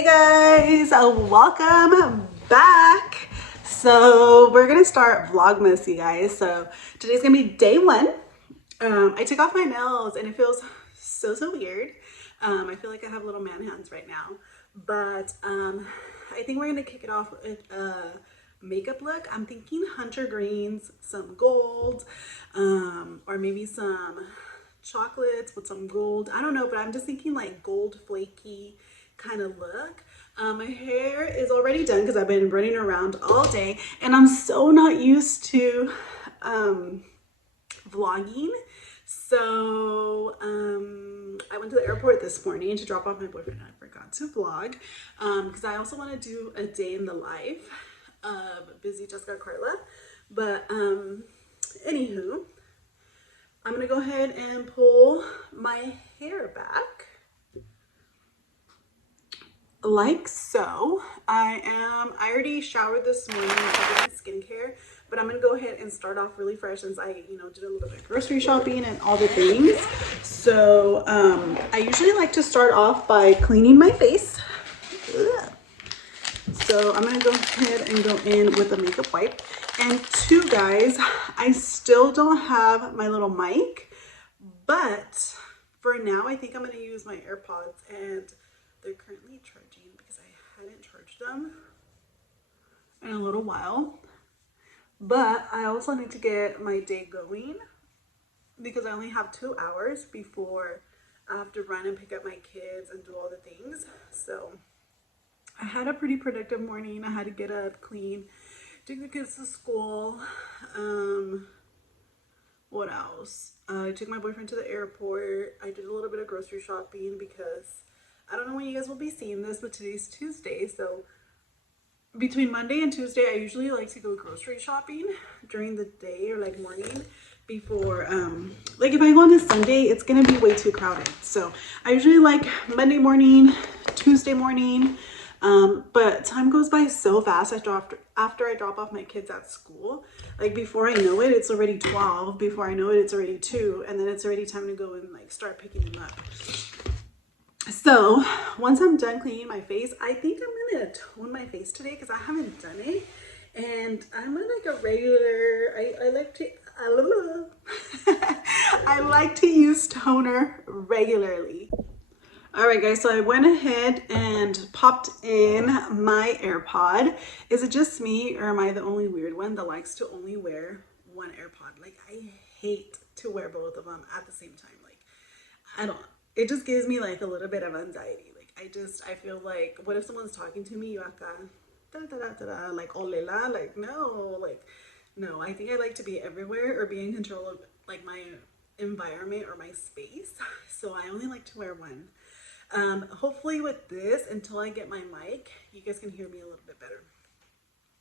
Hey guys, welcome back. So we're gonna start Vlogmas, you guys. So today's gonna be day one. I took off my nails and it feels so weird. I feel like I have little man hands right now, but I think we're gonna kick it off with a makeup look. I'm thinking hunter greens, some gold, or maybe some chocolates with some gold. I don't know, but I'm just thinking like gold flaky kind of look. My hair is already done because I've been running around all day and I'm so not used to vlogging. So I went to the airport this morning to drop off my boyfriend. I forgot to vlog because I also want to do a day in the life of busy Jessica.Karla. But anywho, I'm gonna go ahead and pull my hair back like so. I already showered this morning with my skincare, but I'm gonna go ahead and start off really fresh since I did a little bit of grocery shopping and all the things. So I usually like to start off by cleaning my face. Ugh. So I'm gonna go ahead and go in with a makeup wipe. And two, guys, I still don't have my little mic, but for now I think I'm gonna use my AirPods, and they're currently charging because I hadn't charged them in a little while. But I also need to get my day going because I only have 2 hours before I have to run and pick up my kids and do all the things. So I had a pretty productive morning. I had to get up, clean, take the kids to school. What else? I took my boyfriend to the airport. I did a little bit of grocery shopping because I don't know when you guys will be seeing this, but today's Tuesday. So between Monday and Tuesday, I usually like to go grocery shopping during the day or like morning before, like if I go on a Sunday, it's going to be way too crowded. So I usually like Monday morning, Tuesday morning. But time goes by so fast after I drop off my kids at school. Like before I know it, it's already 12. Before I know it, it's already 2. And then it's already time to go and like start picking them up. So once I'm done cleaning my face, I think I'm gonna tone my face today because I haven't done it. And I'm like a regular, I like to, I like to use toner regularly. All right, guys, so I went ahead and popped in my AirPod. Is it just me or am I the only weird one that likes to only wear one AirPod? Like, I hate to wear both of them at the same time. Like, I don't, it just gives me like a little bit of anxiety. Like, I feel like, what if someone's talking to me, you acá, da da da da da, like, olela, like, no, I think I like to be everywhere or be in control of like my environment or my space. So I only like to wear one. Hopefully with this, until I get my mic, you guys can hear me a little bit better.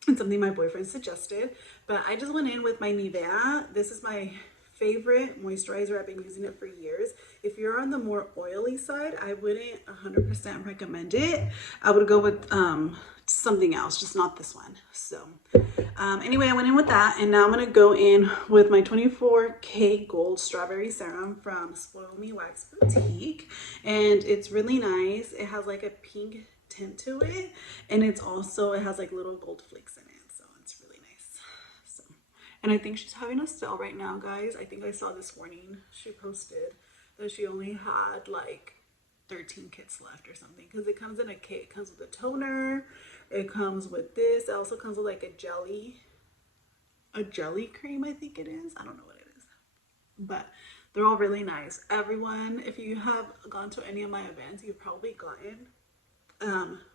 It's something my boyfriend suggested, but I just went in with my Nivea. This is my favorite moisturizer. I've been using it for years. If you're on the more oily side, I wouldn't 100% recommend it. I would go with something else, just not this one. So anyway, I went in with that, and now I'm gonna go in with my 24K Gold Strawberry Serum from Spoil Me Wax Boutique, and it's really nice. It has like a pink tint to it, and it has like little gold flakes in it, so it's really nice. So, and I think she's having a sale right now, guys. I think I saw this morning she posted that she only had like 13 kits left or something, because it comes in a kit. It comes with a toner, it comes with this, it also comes with like a jelly cream, I think it is. I don't know what it is, but they're all really nice. Everyone, if you have gone to any of my events, you've probably gotten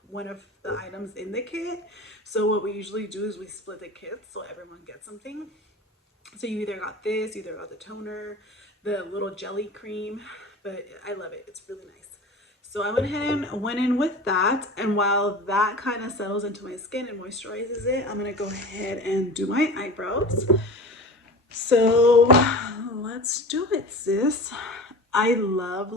one of the items in the kit. So what we usually do is we split the kits so everyone gets something. So you either got this, either got the toner, the little jelly cream, but I love it. It's really nice. So I went ahead and went in with that, and while that kind of settles into my skin and moisturizes it, I'm gonna go ahead and do my eyebrows. So let's do it, sis. I love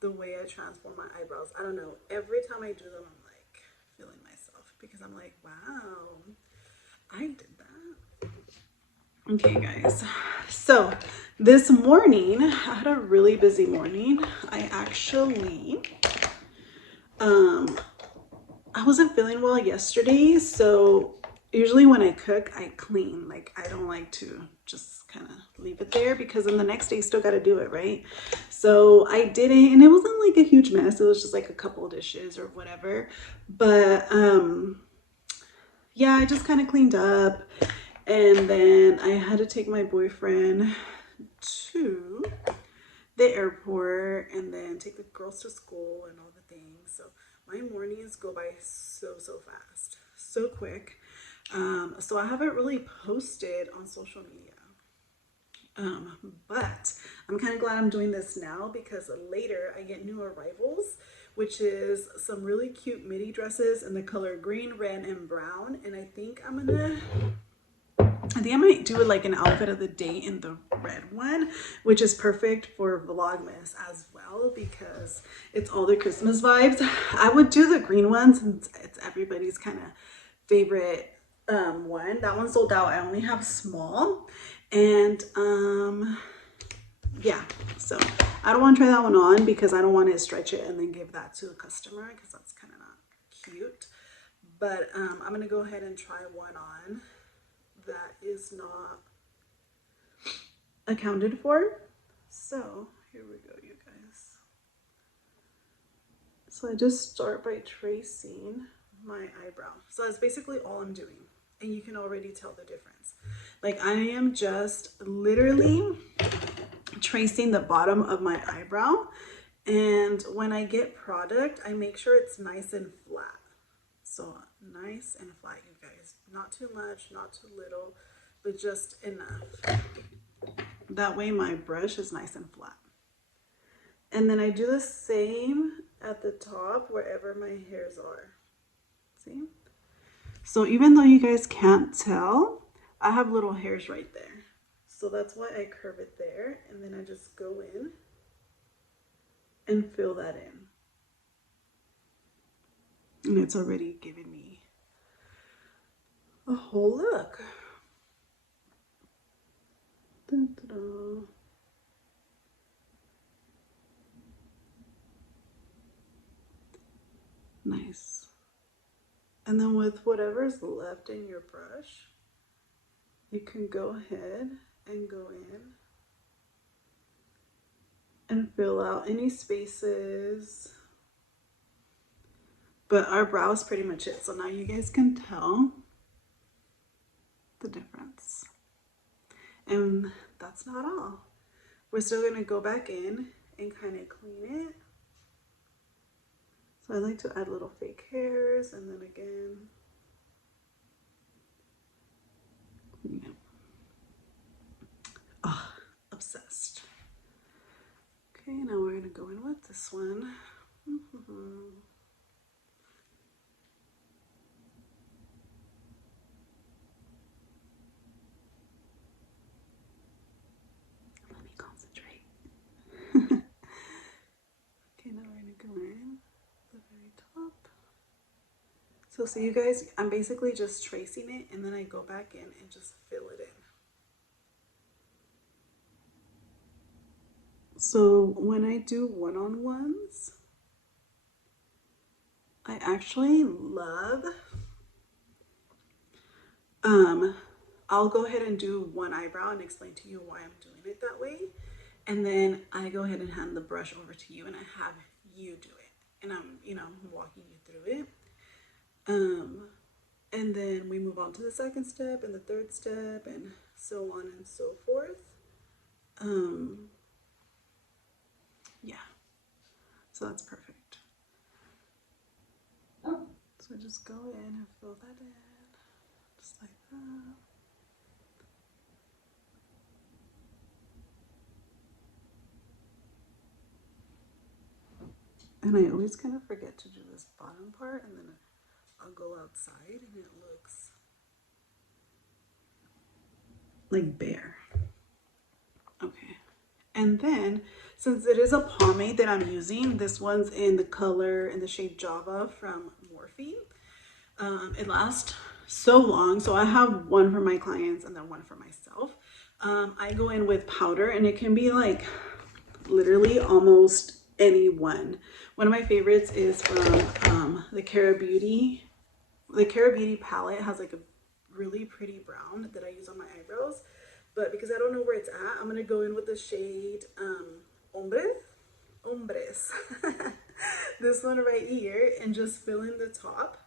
the way I transform my eyebrows. I don't know, every time I do them, I'm like feeling myself because I'm like, wow, I did that. Okay, guys, so this morning I had a really busy morning. I actually I wasn't feeling well yesterday, so usually when I cook, I clean. Like, I don't like to just kind of leave it there because then the next day you still got to do it, right? So I didn't, and it wasn't like a huge mess. It was just like a couple of dishes or whatever. But yeah, I just kind of cleaned up, and then I had to take my boyfriend to the airport and then take the girls to school and all the things. So my mornings go by so fast, so quick. So I haven't really posted on social media. But I'm kind of glad I'm doing this now because later I get new arrivals, which is some really cute midi dresses in the color green, red, and brown. And I think I might do like an outfit of the day in the red one, which is perfect for Vlogmas as well because it's all the Christmas vibes. I would do the green one since it's everybody's kind of favorite one. That one sold out. I only have small, and yeah, so I don't want to try that one on because I don't want to stretch it and then give that to a customer because that's kind of not cute. But I'm gonna go ahead and try one on that is not accounted for. So here we go, you guys. So I just start by tracing my eyebrow. So that's basically all I'm doing, and you can already tell the difference. Like, I am just literally tracing the bottom of my eyebrow, and when I get product, I make sure it's nice and flat. So nice and flat, you guys. Not too much, not too little, but just enough. That way my brush is nice and flat. And then I do the same at the top wherever my hairs are. See? So even though you guys can't tell, I have little hairs right there. So that's why I curve it there. And then I just go in and fill that in. And it's already giving me a whole look. Dun, dun, dun. Nice. And then with whatever's left in your brush, you can go ahead and go in and fill out any spaces. But our brow is pretty much it. So now you guys can tell the difference. And that's not all. We're still gonna go back in and kind of clean it. So I like to add little fake hairs and then again, clean it. Oh, obsessed. Okay, now we're gonna go in with this one. Let me concentrate. Okay, now we're gonna go in the very top. So see, you guys, I'm basically just tracing it and then I go back in and just fill it in. So when I do one-on-ones, I actually love, I'll go ahead and do one eyebrow and explain to you why I'm doing it that way. And then I go ahead and hand the brush over to you and I have you do it. And I'm, walking you through it. And then we move on to the second step and the third step and so on and so forth. Yeah, so that's perfect. So just go in and fill that in, just like that. And I always kind of forget to do this bottom part, and then I'll go outside and it looks like bare. Okay. And then, since it is a pomade that I'm using, this one's in the color, in the shade Java from Morphe. It lasts so long. So I have one for my clients and then one for myself. I go in with powder and it can be like literally almost any one. One of my favorites is from the Cara Beauty. The Cara Beauty palette has like a really pretty brown that I use on my eyebrows. But because I don't know where it's at, I'm going to go in with the shade Hombres. This one right here, and just fill in the top.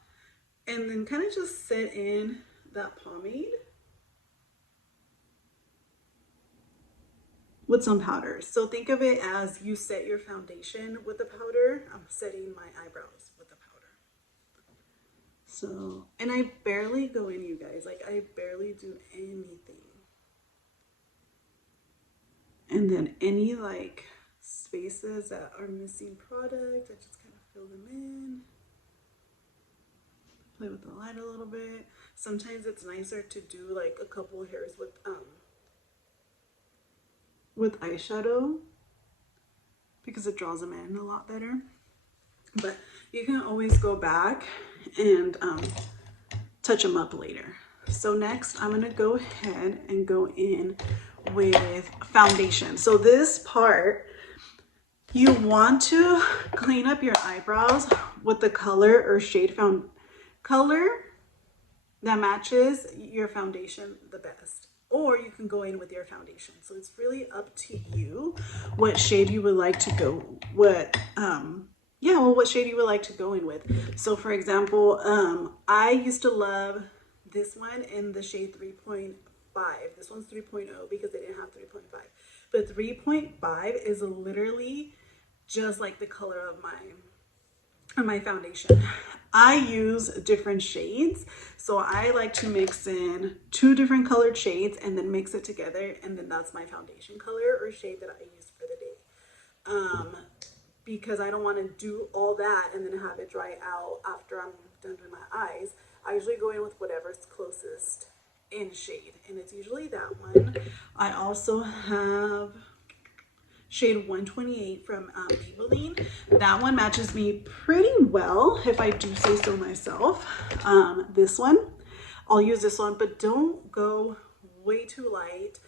And then kind of just set in that pomade with some powder. So think of it as you set your foundation with the powder. I'm setting my eyebrows with the powder. So, and I barely go in, you guys. Like, I barely do anything. And then any like spaces that are missing product, I just kind of fill them in. Play with the light a little bit. Sometimes it's nicer to do like a couple hairs with eyeshadow because it draws them in a lot better. But you can always go back and touch them up later. So next I'm going to go ahead and go in with foundation. So this part, you want to clean up your eyebrows with the color or shade color that matches your foundation the best. Or you can go in with your foundation. So it's really up to you what shade you would like to go, what shade you would like to go in with. So for example, I used to love this one in the shade 3.5. This one's 3.0 because they didn't have 3.5. But 3.5 is literally just like the color of my foundation. I use different shades, so I like to mix in 2 different colored shades and then mix it together, and then that's my foundation color or shade that I use for the day. Because I don't want to do all that and then have it dry out after I'm done doing my eyes. I usually go in with whatever's closest in shade, and it's usually that one. I also have shade 128 from Maybelline. That one matches me pretty well, if I do say so myself. This one, I'll use this one, but don't go way too light.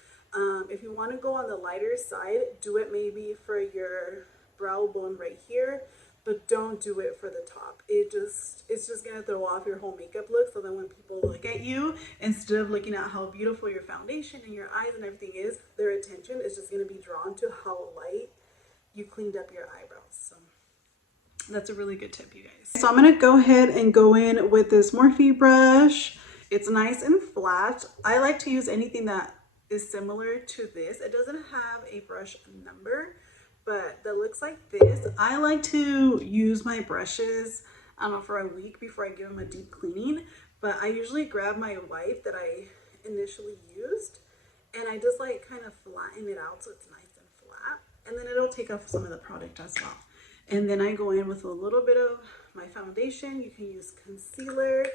If you want to go on the lighter side, do it maybe for your brow bone right here, but don't do it for the top. It's just gonna throw off your whole makeup look. So then when people look at you, instead of looking at how beautiful your foundation and your eyes and everything is, their attention is just gonna be drawn to how light you cleaned up your eyebrows. So that's a really good tip, you guys. So I'm gonna go ahead and go in with this Morphe brush. It's nice and flat. I like to use anything that is similar to this. It doesn't have a brush number, but that looks like this. I like to use my brushes, I don't know, for a week before I give them a deep cleaning, but I usually grab my wipe that I initially used and I just like kind of flatten it out so it's nice and flat, and then it'll take off some of the product as well. And then I go in with a little bit of my foundation. You can use concealer.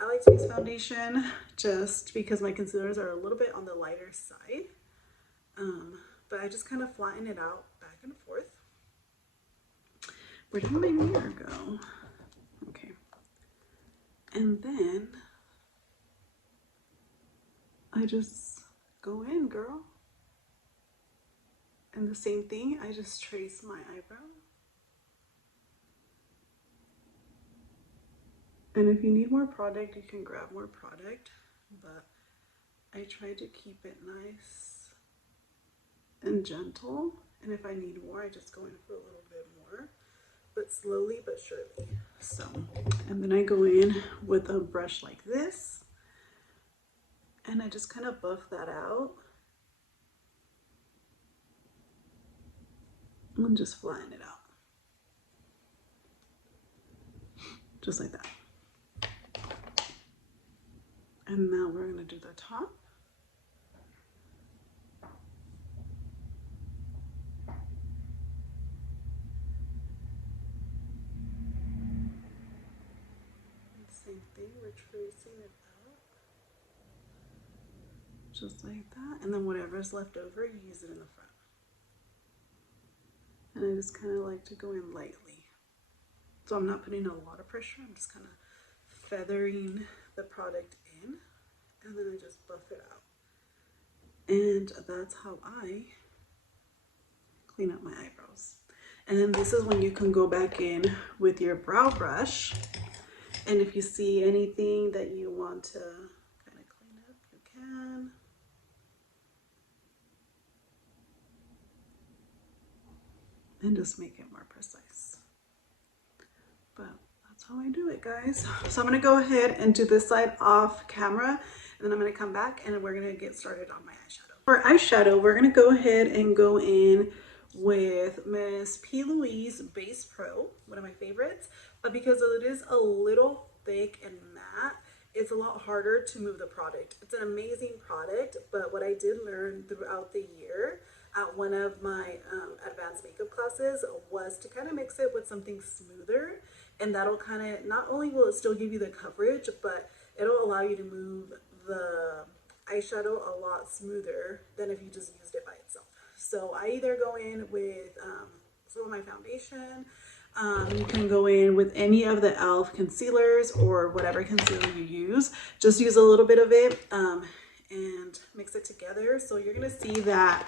I like to use foundation just because my concealers are a little bit on the lighter side. But I just kind of flatten it out back and forth. Where did my mirror go? Okay. And then I just go in, girl. And the same thing, I just trace my eyebrow. And if you need more product, you can grab more product, but I try to keep it nice and gentle. And if I need more, I just go in for a little bit more, but slowly but surely. So, and then I go in with a brush like this, and I just kind of buff that out and just flatten it out. Just like that. And now we're going to do the top. And same thing, we're tracing it out. Just like that. And then whatever's left over, you use it in the front. And I just kind of like to go in lightly. So I'm not putting a lot of pressure. I'm just kind of feathering the product in, and then I just buff it out. And that's how I clean up my eyebrows. And then this is when you can go back in with your brow brush. And if you see anything that you want to kind of clean up, you can. And just make it more precise. But that's how I do it, guys. So I'm gonna go ahead and do this side off camera, and then I'm gonna come back and we're gonna get started on my eyeshadow. For eyeshadow, we're gonna go ahead and go in with Miss P. Louise Base Pro, one of my favorites, but because it is a little thick and matte, it's a lot harder to move the product. It's an amazing product, but what I did learn throughout the year at one of my advanced makeup classes was to kind of mix it with something smoother, and that'll kind of, not only will it still give you the coverage, but it'll allow you to move the eyeshadow a lot smoother than if you just used it by itself. So I either go in with some of my foundation. You can go in with any of the e.l.f. concealers or whatever concealer you use. Just use a little bit of it and mix it together. So you're gonna see that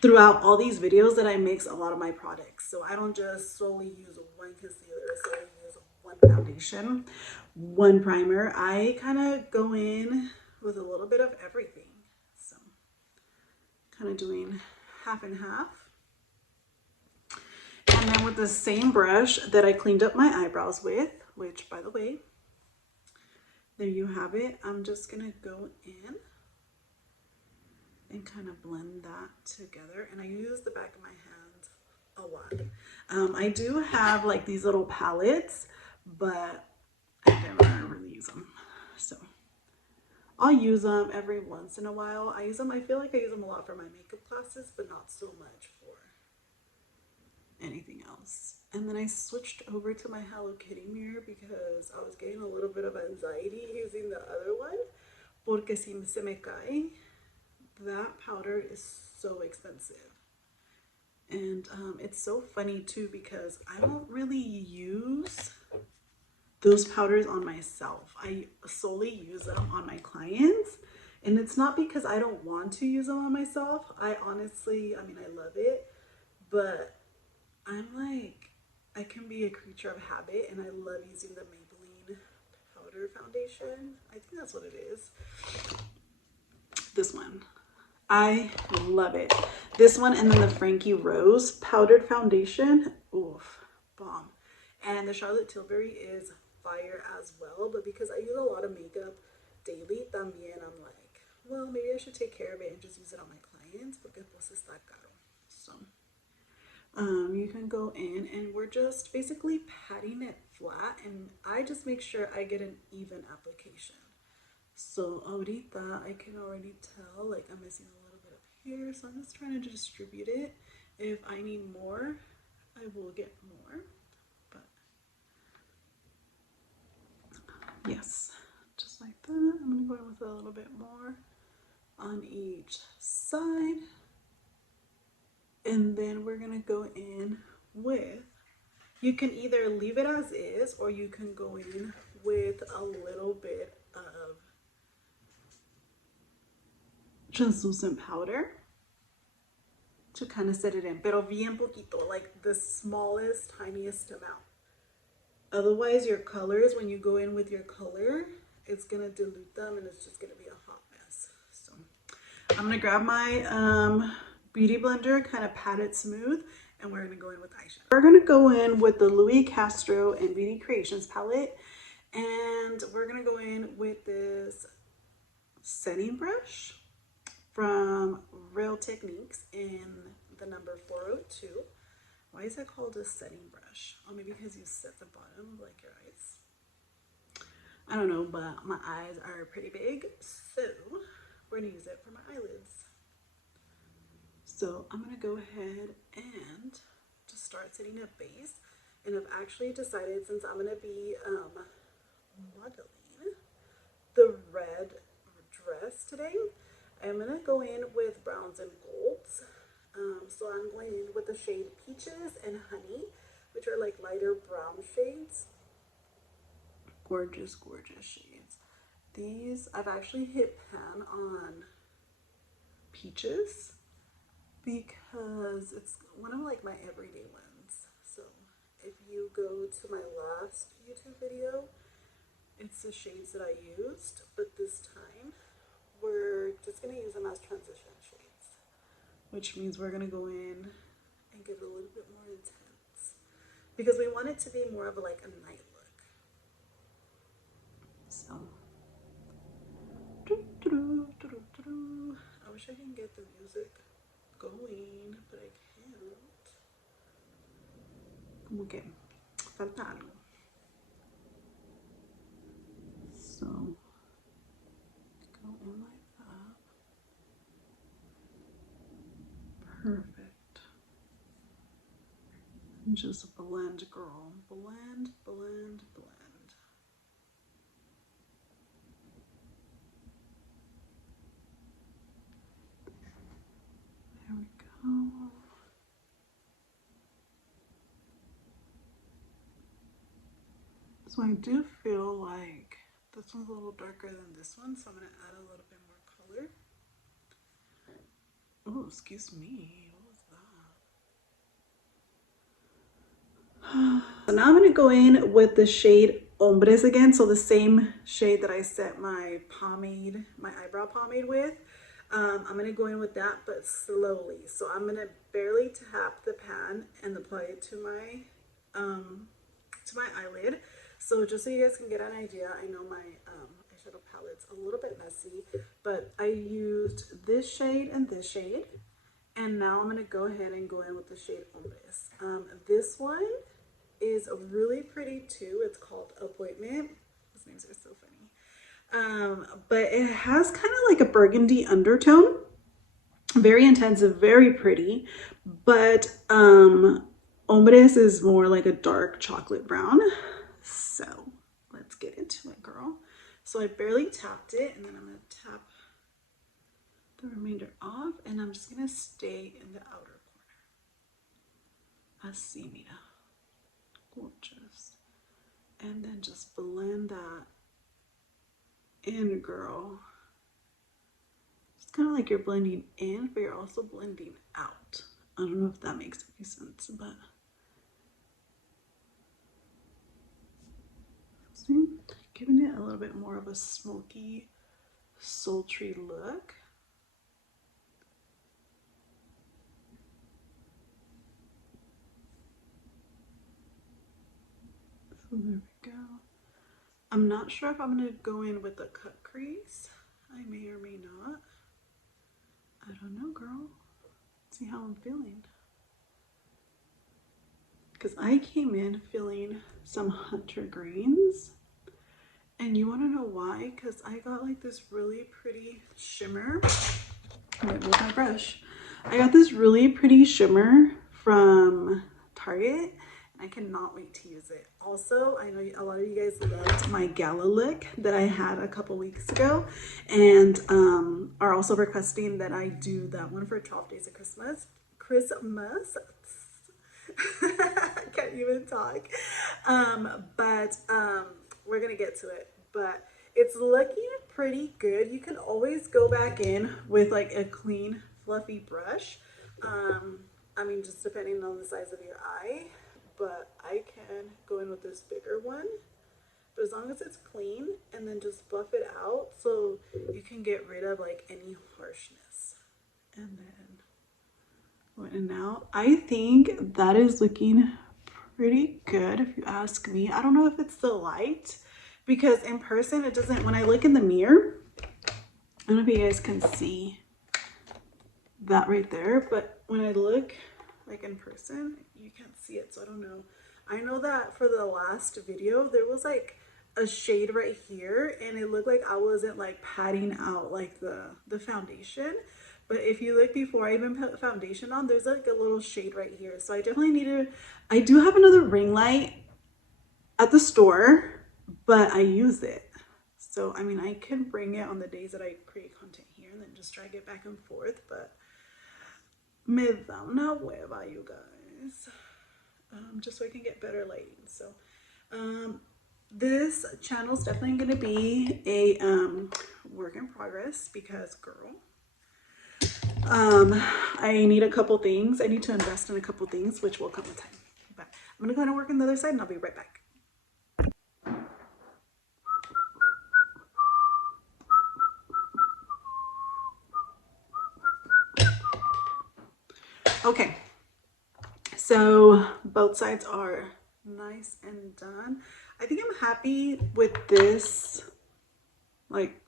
throughout all these videos that I mix a lot of my products. So I don't just solely use one concealer, so I use one foundation, one primer. I kind of go in with a little bit of everything. So kind of doing half and half. And then with the same brush that I cleaned up my eyebrows with, which by the way, there you have it. I'm just gonna go in and kind of blend that together. And I use the back of my hand a lot. I do have like these little palettes, but I never really use them. So I'll use them every once in a while. I feel like I use them a lot for my makeup classes, but not so much for anything else. And then I switched over to my Hello Kitty mirror because I was getting a little bit of anxiety using the other one. Porque si se me cae, that powder is so expensive. And it's so funny too because I don't really use those powders on myself. I solely use them on my clients. And it's not because I don't want to use them on myself. I honestly, I mean, I love it, but I'm like, I can be a creature of habit, and I love using the Maybelline powder foundation. I think that's what it is. This one. I love it. This one, and then the Frankie Rose powdered foundation. Oof, bomb. And the Charlotte Tilbury is fire as well, but because I use a lot of makeup daily también, I'm like, well, maybe I should take care of it and just use it on my clients, porque pues está caro. So you can go in and we're just basically patting it flat, and I just make sure I get an even application. So ahorita I can already tell like I'm missing a little bit up here, so I'm just trying to distribute it. If I need more, I will get more, but yes, just like that. I'm gonna go in with a little bit more on each side. And then we're gonna go in with, you can either leave it as is or you can go in with a little bit of translucent powder to kind of set it in, pero bien poquito, like the smallest, tiniest amount. Otherwise your colors, when you go in with your color, it's gonna dilute them and it's just gonna be a hot mess. So I'm gonna grab my beauty blender, kind of pat it smooth, and we're gonna go in with eyeshadow. We're gonna go in with the Louis Castro and Beauty Creations palette, and we're gonna go in with this setting brush from Real Techniques in the number 402. Why is that called a setting brush? Oh, maybe because you set the bottom like your eyes. I don't know, but my eyes are pretty big, so we're gonna use it for my eyelids. So I'm gonna go ahead and just start setting a base. And I've actually decided, since I'm gonna be modeling the red dress today, I'm gonna go in with browns and golds. So I'm going in with the shade Peaches and Honey, which are like lighter brown shades. Gorgeous, gorgeous shades. These, I've actually hit pan on Peaches because it's one of like my everyday ones. if you go to my last YouTube video, it's the shades that I used, but this time we're just going to use them as transition shades, which means we're going to go in and give it a little bit more intense because we want it to be more of like a night look. So I wish I can get the music going, but I can't. Como que falta algo. So go in like that. Perfect. And just blend, girl. Blend, blend, blend. There we go. So I do feel like this one's a little darker than this one, so I'm going to add a little bit more color. Oh, excuse me. What was that? So now I'm going to go in with the shade Hombres again. So the same shade that I set my pomade, my eyebrow pomade with. I'm going to go in with that, but slowly. So I'm going to barely tap the pan and apply it to my eyelid. So just so you guys can get an idea, I know my eyeshadow palette's a little bit messy, but I used this shade and this shade. And now I'm going to go ahead and go in with the shade Hombres. This one is really pretty too. It's called Appointment. These names are so funny. But it has kind of like a burgundy undertone. Very intensive, very pretty. But Hombres is more like a dark chocolate brown. So let's get into it, girl. So I barely tapped it, and then I'm going to tap the remainder off, and I'm just going to stay in the outer corner. Así, mira. Gorgeous. And then just blend that in, girl. It's kind of like you're blending in, but you're also blending out. I don't know if that makes any sense, but see, giving it a little bit more of a smoky, sultry look. So there we go. I'm not sure if I'm going to go in with a cut crease. I may or may not. I don't know, girl. See how I'm feeling. Because I came in feeling some hunter greens. And you want to know why? Because I got like this really pretty shimmer. Wait, with my brush. I got this really pretty shimmer from Target. I cannot wait to use it. Also, I know a lot of you guys loved my gala look that I had a couple weeks ago, and are also requesting that I do that one for 12 Days of Christmas. I can't even talk. We're gonna get to it. But it's looking pretty good. You can always go back in with like a clean, fluffy brush. I mean, just depending on the size of your eye. But I can go in with this bigger one, but as long as it's clean, and then just buff it out so you can get rid of like any harshness. And then go in and out. I think that is looking pretty good if you ask me. I don't know if it's the light, because in person it doesn't, when I look in the mirror, I don't know if you guys can see that right there, but when I look like in person, you can't see it, so I don't know. I know that for the last video there was like a shade right here, and it looked like I wasn't like patting out like the foundation, but if you look before I even put foundation on, there's like a little shade right here. So I definitely need to, I do have another ring light at the store, but I use it. So I mean, I can bring it on the days that I create content here and then just drag it back and forth, but me da una hueva, you guys. Just so I can get better lighting. So this channel is definitely going to be a work in progress, because girl, I need a couple things. I need to invest in a couple things, which will come with time. But I'm gonna go ahead and work on the other side and I'll be right back. Okay, so both sides are nice and done. I think I'm happy with this, like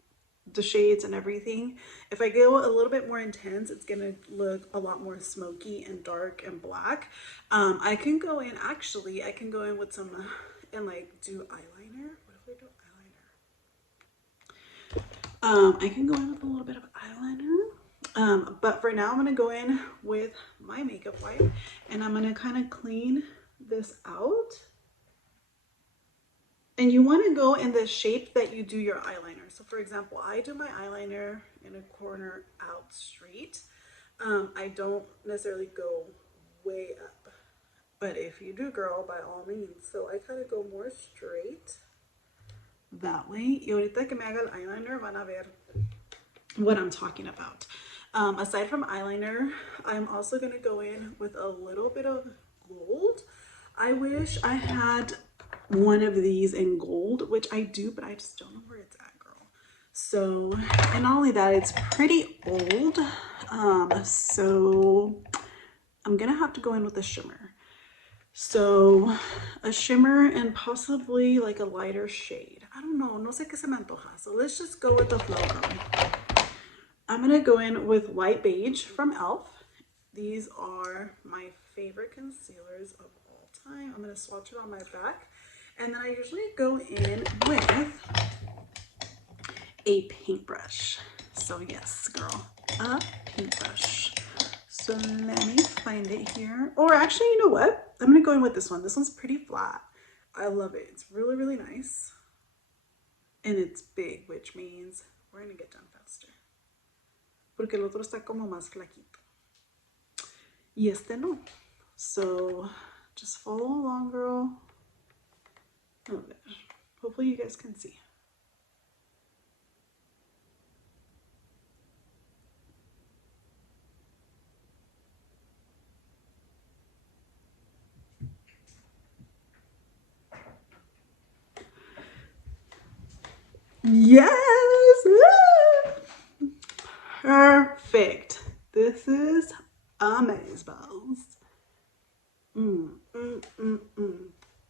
the shades and everything. If I go a little bit more intense, it's gonna look a lot more smoky and dark and black. I can go in, actually, I can go in with some and like do eyeliner. What if we do eyeliner? I can go in with a little bit of eyeliner. But for now, I'm gonna go in with my makeup wipe and I'm gonna kind of clean this out. And you want to go in the shape that you do your eyeliner. So for example, I do my eyeliner in a corner out straight. I don't necessarily go way up. But if you do, girl, by all means. So I kind of go more straight that way. Y ahorita que me haga el eyeliner van a ver what I'm talking about. Aside from eyeliner, I'm also going to go in with a little bit of gold. I wish I had one of these in gold, which I do, but I just don't know where it's at, girl. So, and not only that, it's pretty old. So I'm gonna have to go in with a shimmer. So a shimmer and possibly like a lighter shade. I don't know, no sé qué se me antoja. So let's just go with the flow, girl. I'm gonna go in with Light Beige from e.l.f. These are my favorite concealers of all time. I'm gonna swatch it on my back. And then I usually go in with a paintbrush. So yes, girl, a paintbrush. So let me find it here. Or actually, you know what? I'm gonna go in with this one. This one's pretty flat. I love it. It's really, really nice. And it's big, which means we're gonna get done faster. Porque el otro está como más flaquito. Y este no. So just follow along, girl. Oh gosh. Hopefully you guys can see. Yes! Perfect. This is amazeballs.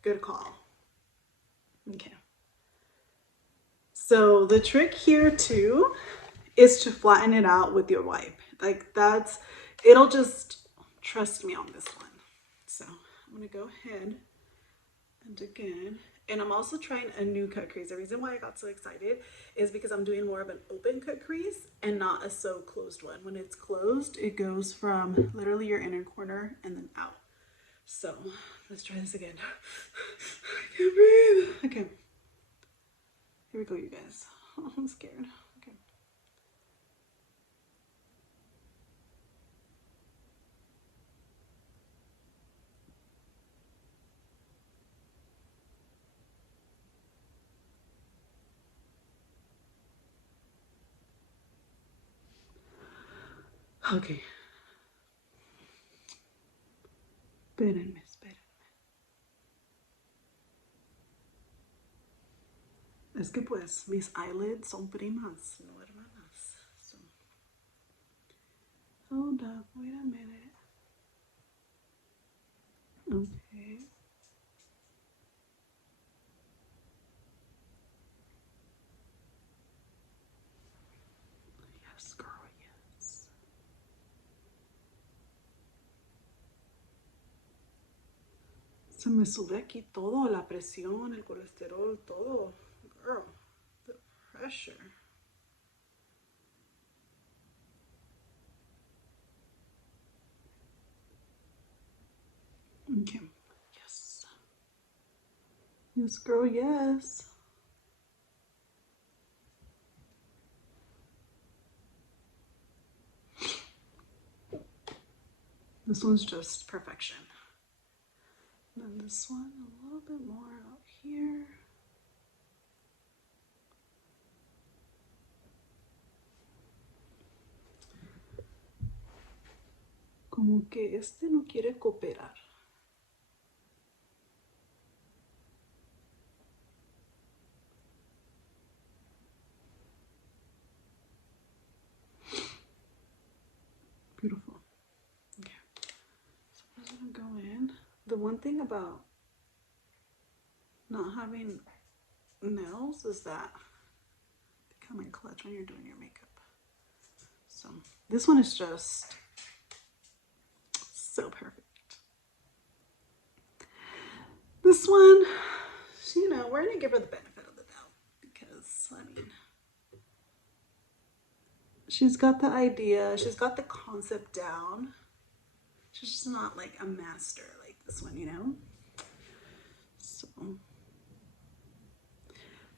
Good call. Okay. So the trick here too is to flatten it out with your wipe. Like that's, it'll just, trust me on this one. So I'm gonna go ahead and again, and I'm also trying a new cut crease. The reason why I got so excited is because I'm doing more of an open cut crease and not a so closed one. When it's closed, it goes from literally your inner corner and then out. So let's try this again. I can't breathe. Okay. Here we go, you guys. Oh, I'm scared. Okay. Okay. Espérenme, espérenme. Es que pues mis eyelids son primas, no hermanas. So, hold up, wait a minute. Okay. Yes, girl, yes. Se me sube aquí todo, la presión, el colesterol, todo. Girl, the pressure. Okay, yes. Yes, girl, yes. This one's just perfection. And then this one, a little bit more out here. Como que este no quiere cooperar. The one thing about not having nails is that they come in clutch when you're doing your makeup. So this one is just so perfect. This one, you know, we're gonna give her the benefit of the doubt because, I mean, she's got the idea, she's got the concept down. She's just not like a master like this one, you know? So,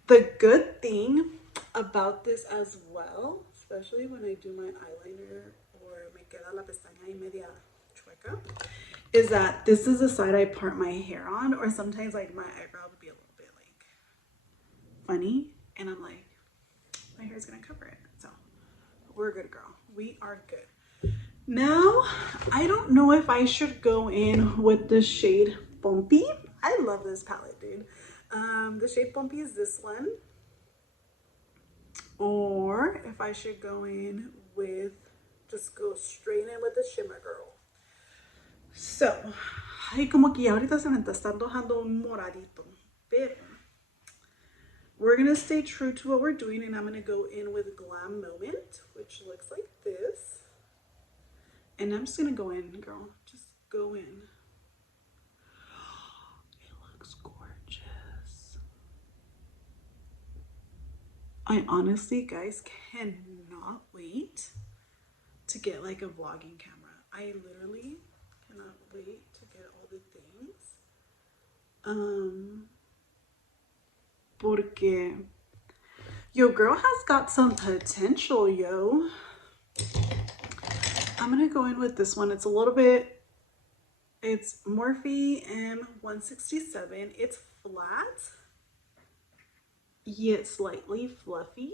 the good thing about this as well, especially when I do my eyeliner or me queda la pestaña y media chueca, is that this is the side I part my hair on, or sometimes like my eyebrow would be a little bit like funny, and I'm like, my hair's gonna cover it. So we're good, girl. We are good. Now, I don't know if I should go in with the shade Bumpy. I love this palette, dude. The shade Bumpy is this one. Or if I should go in with, just go straight in with the Shimmer Girl. So, ay, como que ya ahorita se me está antojando un moradito. Pero we're going to stay true to what we're doing, and I'm going to go in with Glam Moment, which looks like this. And I'm just going to go in, girl. Just go in. It looks gorgeous. I honestly, guys, cannot wait to get like a vlogging camera. I literally cannot wait to get all the things. Porque your girl has got some potential, yo. I'm gonna go in with this one. It's a little bit, it's Morphe M167. It's flat, yet slightly fluffy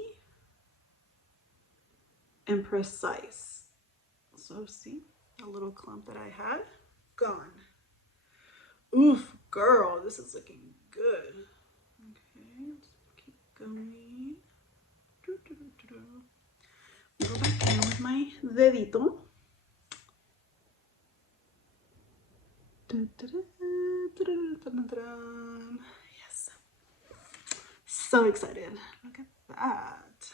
and precise. So see, a little clump that I had, gone. Oof, girl, this is looking good. Okay, let's keep going. Go back in with my dedito. Yes. So excited. Look at that.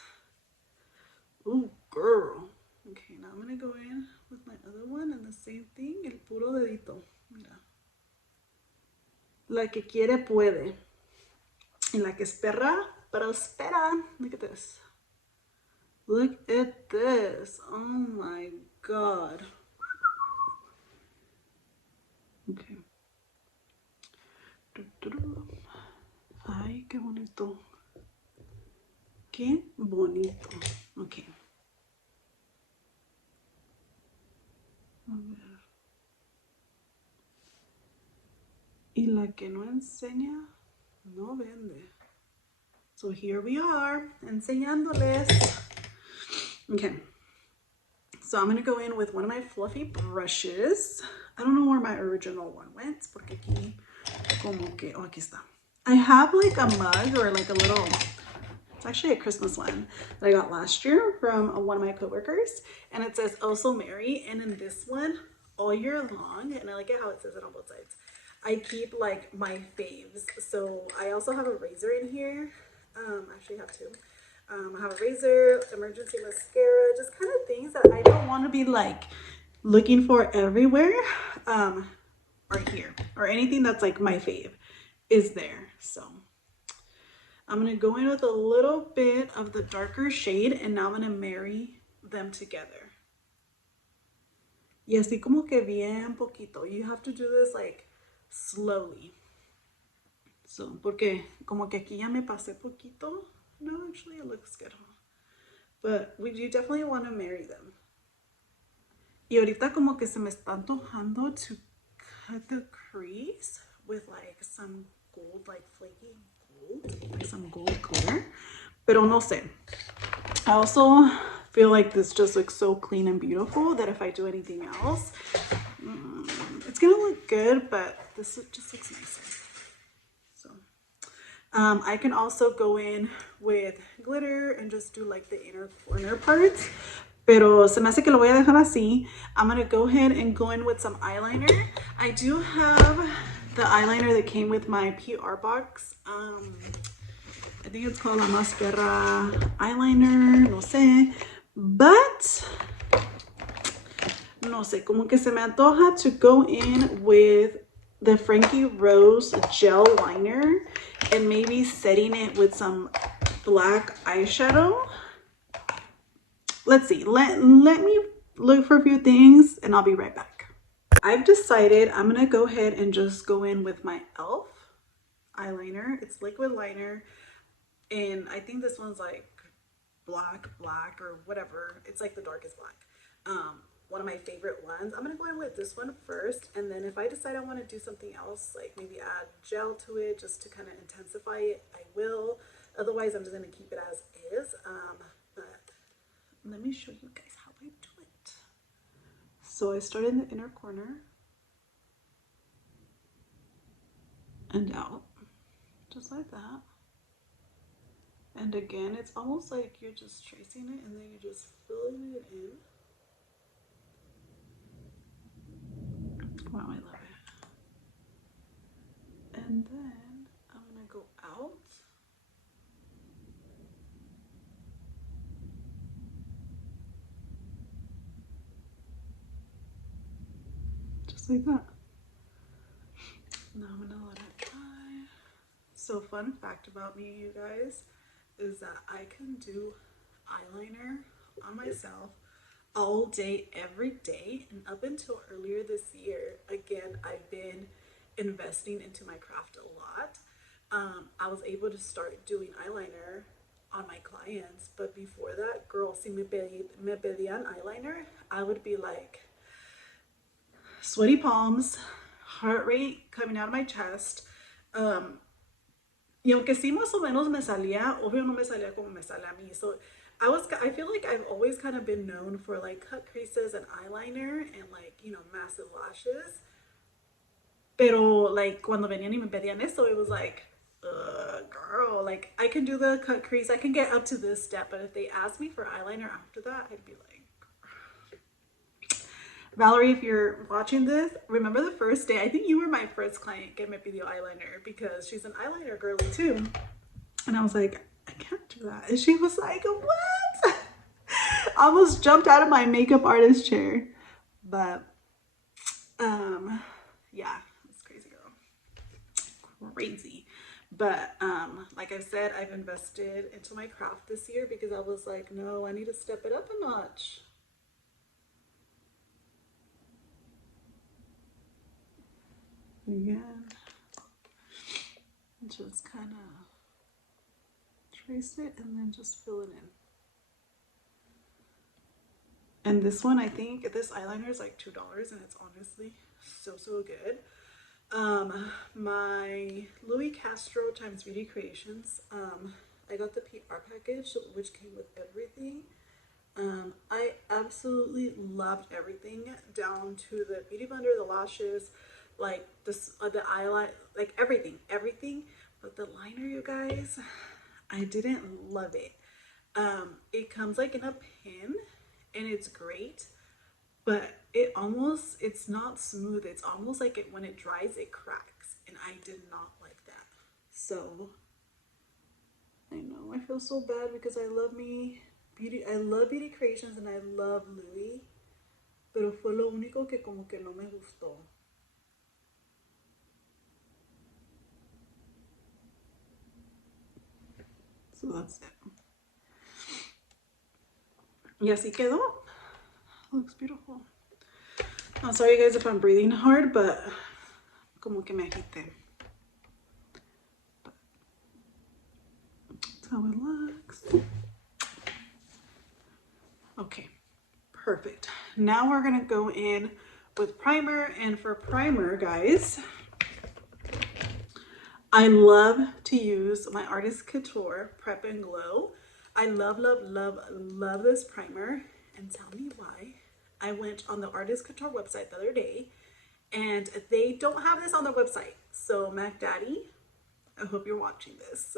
Ooh, girl. Okay, now I'm gonna go in with my other one and the same thing, el puro dedito. Mira. La que quiere puede. Y la que espera, prospera. Look at this. Look at this. Oh my God. Okay. Ay, qué bonito. Qué bonito. Okay. A ver. Y la que no enseña, no vende. So here we are, enseñándoles. Okay. So I'm going to go in with one of my fluffy brushes. I don't know where my original one went, porque aquí, como que, oh, aquí está. I have like a mug or like a little, it's actually a Christmas one that I got last year from one of my coworkers, and it says "Oh So Merry," and in this one, all year long, and I like it how it says it on both sides, I keep like my faves. So I also have a razor in here. I actually have two. I have a razor, emergency mascara, just kind of things that I don't want to be like looking for everywhere, or here, or anything that's like my fave is there. So I'm going to go in with a little bit of the darker shade, and now I'm going to marry them together. Y así como que bien poquito. You have to do this like slowly. So, porque como que aquí ya me pasé poquito. No, actually it looks good, huh? But you definitely want to marry them. Y ahorita como que se me está antojando to cut the crease with like some gold, like flaky gold, like some gold glitter. Pero no sé. I also feel like this just looks so clean and beautiful that if I do anything else, it's gonna look good, but this just looks nicer. So I can also go in with glitter and just do like the inner corner parts, pero se me hace que lo voy a dejar así. I'm gonna go ahead and go in with some eyeliner. I do have the eyeliner that came with my PR box. I think it's called La Mascara eyeliner, no sé, but no sé, como que se me antoja to go in with the Frankie Rose gel liner and maybe setting it with some black eyeshadow. Let's see, let me look for a few things and I'll be right back. I've decided I'm gonna go ahead and just go in with my e.l.f. eyeliner. It's liquid liner, and I think this one's like black or whatever. It's like the darkest black. One of my favorite ones. I'm gonna go in with this one first, and then if I decide I want to do something else, like maybe add gel to it just to kind of intensify it, I will. Otherwise, I'm just gonna keep it as is. But let me show you guys how I do it. So I start in the inner corner and out, just like that. And again, it's almost like you're just tracing it and then you're just filling it in. Wow, I love it. And then I'm gonna go out. Just like that. Now I'm gonna let it dry. So fun fact about me, you guys, is that I can do eyeliner on myself all day, every day. And up until earlier this year, again, I've been investing into my craft a lot. I was able to start doing eyeliner on my clients, but before that, girl, si me pedían eyeliner, I would be like sweaty palms, heart rate coming out of my chest. Y aunque sí más o menos me salía, obvio no me salía como me sale a mí. So I feel like I've always kind of been known for like cut creases and eyeliner and like, you know, massive lashes. Pero like cuando venían y me pedían eso, it was like, girl, like I can do the cut crease, I can get up to this step, but if they asked me for eyeliner after that, I'd be like, Valerie, if you're watching this, remember the first day, I think you were my first client que me pidió eyeliner because she's an eyeliner girly too. And I was like, I can't do that. And she was like, what? I almost jumped out of my makeup artist chair. But yeah, it's crazy, girl. Crazy. But like I said, I've invested into my craft this year because I was like, no, I need to step it up a notch. Again, just kind of trace it and then just fill it in. And this one, I think this eyeliner is like $2 and it's honestly so good. My Louis Castro times Beauty Creations, I got the PR package which came with everything. I absolutely loved everything down to the beauty blender, the lashes, like this, the eyeliner, like everything. But the liner, you guys, I didn't love it. It comes like in a pin and it's great, but it's not smooth. It's almost like when it dries, it cracks. And I did not like that. So I know I feel so bad because I love Beauty Creations and I love Louis, pero fue lo único que como que no me gustó. So that's it. Y así quedó. Looks beautiful. I'm sorry guys if I'm breathing hard, but como que me agité. That's how it looks. Okay, perfect. Now we're gonna go in with primer, and for primer, guys, I love to use my Artist Couture Prep and Glow. I love this primer, and tell me why. I went on the Artist Couture website the other day, and they don't have this on their website. So Mac Daddy, I hope you're watching this.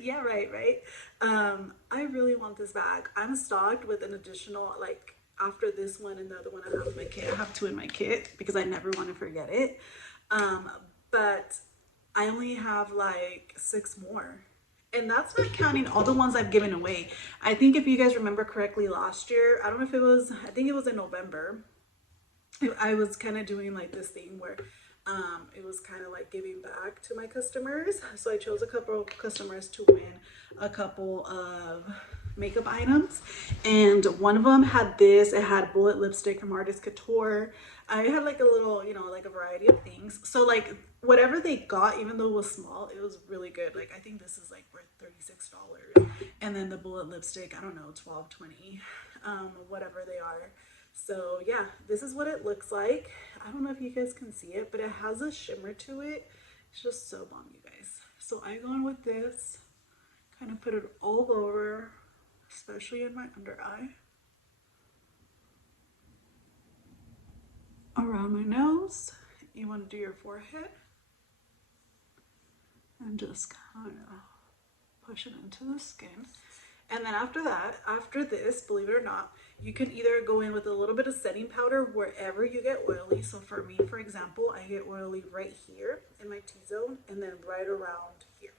Yeah, right. I really want this bag. I'm stocked with an additional, like, after this one and the other one I have in my kit. I have two in my kit because I never want to forget it. Um, but I only have like six more. And that's not counting all the ones I've given away. I think if you guys remember correctly last year, I don't know if it was, I think it was in November, I was kind of doing like this thing where it was kind of like giving back to my customers. So I chose a couple of customers to win a couple of makeup items, and one of them had this. It had bullet lipstick from Artist Couture. I had like a little, you know, like a variety of things. So like whatever they got, even though it was small, it was really good. Like I think this is like worth $36, and then the bullet lipstick, I don't know, 12, 20, whatever they are. So yeah, this is what it looks like. I don't know if you guys can see it, but it has a shimmer to it. It's just so bomb, you guys. So I go in with this, kind of put it all over, especially in my under eye, around my nose. You want to do your forehead and just kind of push it into the skin. And then after that, after this, believe it or not, you can either go in with a little bit of setting powder wherever you get oily. So for me, for example, I get oily right here in my T-zone and then right around here.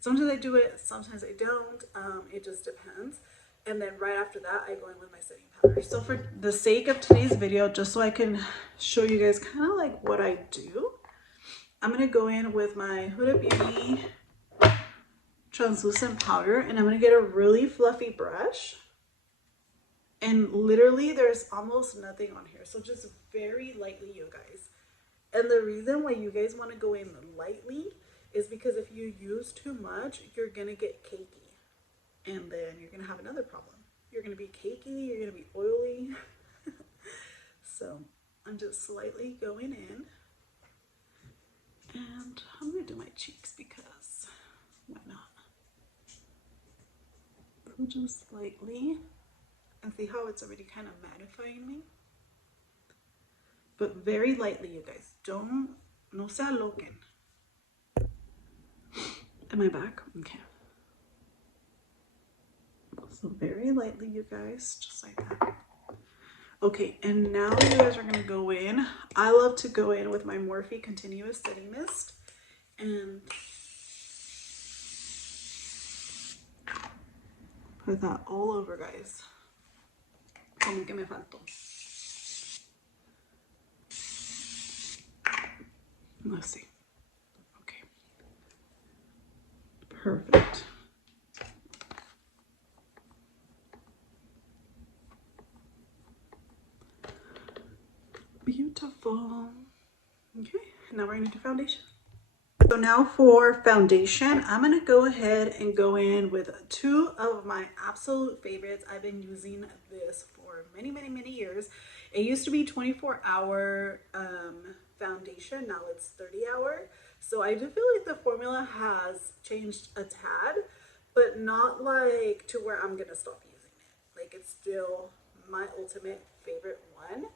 Sometimes I do it, sometimes I don't. It just depends. And then right after that, I go in with my setting powder. So for the sake of today's video, just so I can show you guys kind of like what I do, I'm going to go in with my Huda Beauty translucent powder, and I'm going to get a really fluffy brush, and literally there's almost nothing on here, so just very lightly, you guys. And the reason why you guys want to go in lightly is because if you use too much, you're going to get cakey, and then you're going to have another problem. You're going to be cakey, you're going to be oily. So I'm just slightly going in, and I'm going to do my cheeks because why not? Just slightly, and see how it's already kind of mattifying me, but very lightly, you guys. No se aloquen. Am I back? Okay. So very lightly, you guys, just like that. Okay, and now you guys are gonna go in. I love to go in with my Morphe Continuous Setting Mist, and put that all over, guys. Como que me faltó. Let's see. Okay. Perfect. Beautiful. Okay, now we're gonna do foundation. So now for foundation, I'm going to go ahead and go in with two of my absolute favorites. I've been using this for many years. It used to be 24-hour foundation. Now it's 30-hour. So I do feel like the formula has changed a tad, but not like to where I'm going to stop using it. Like it's still my ultimate favorite one.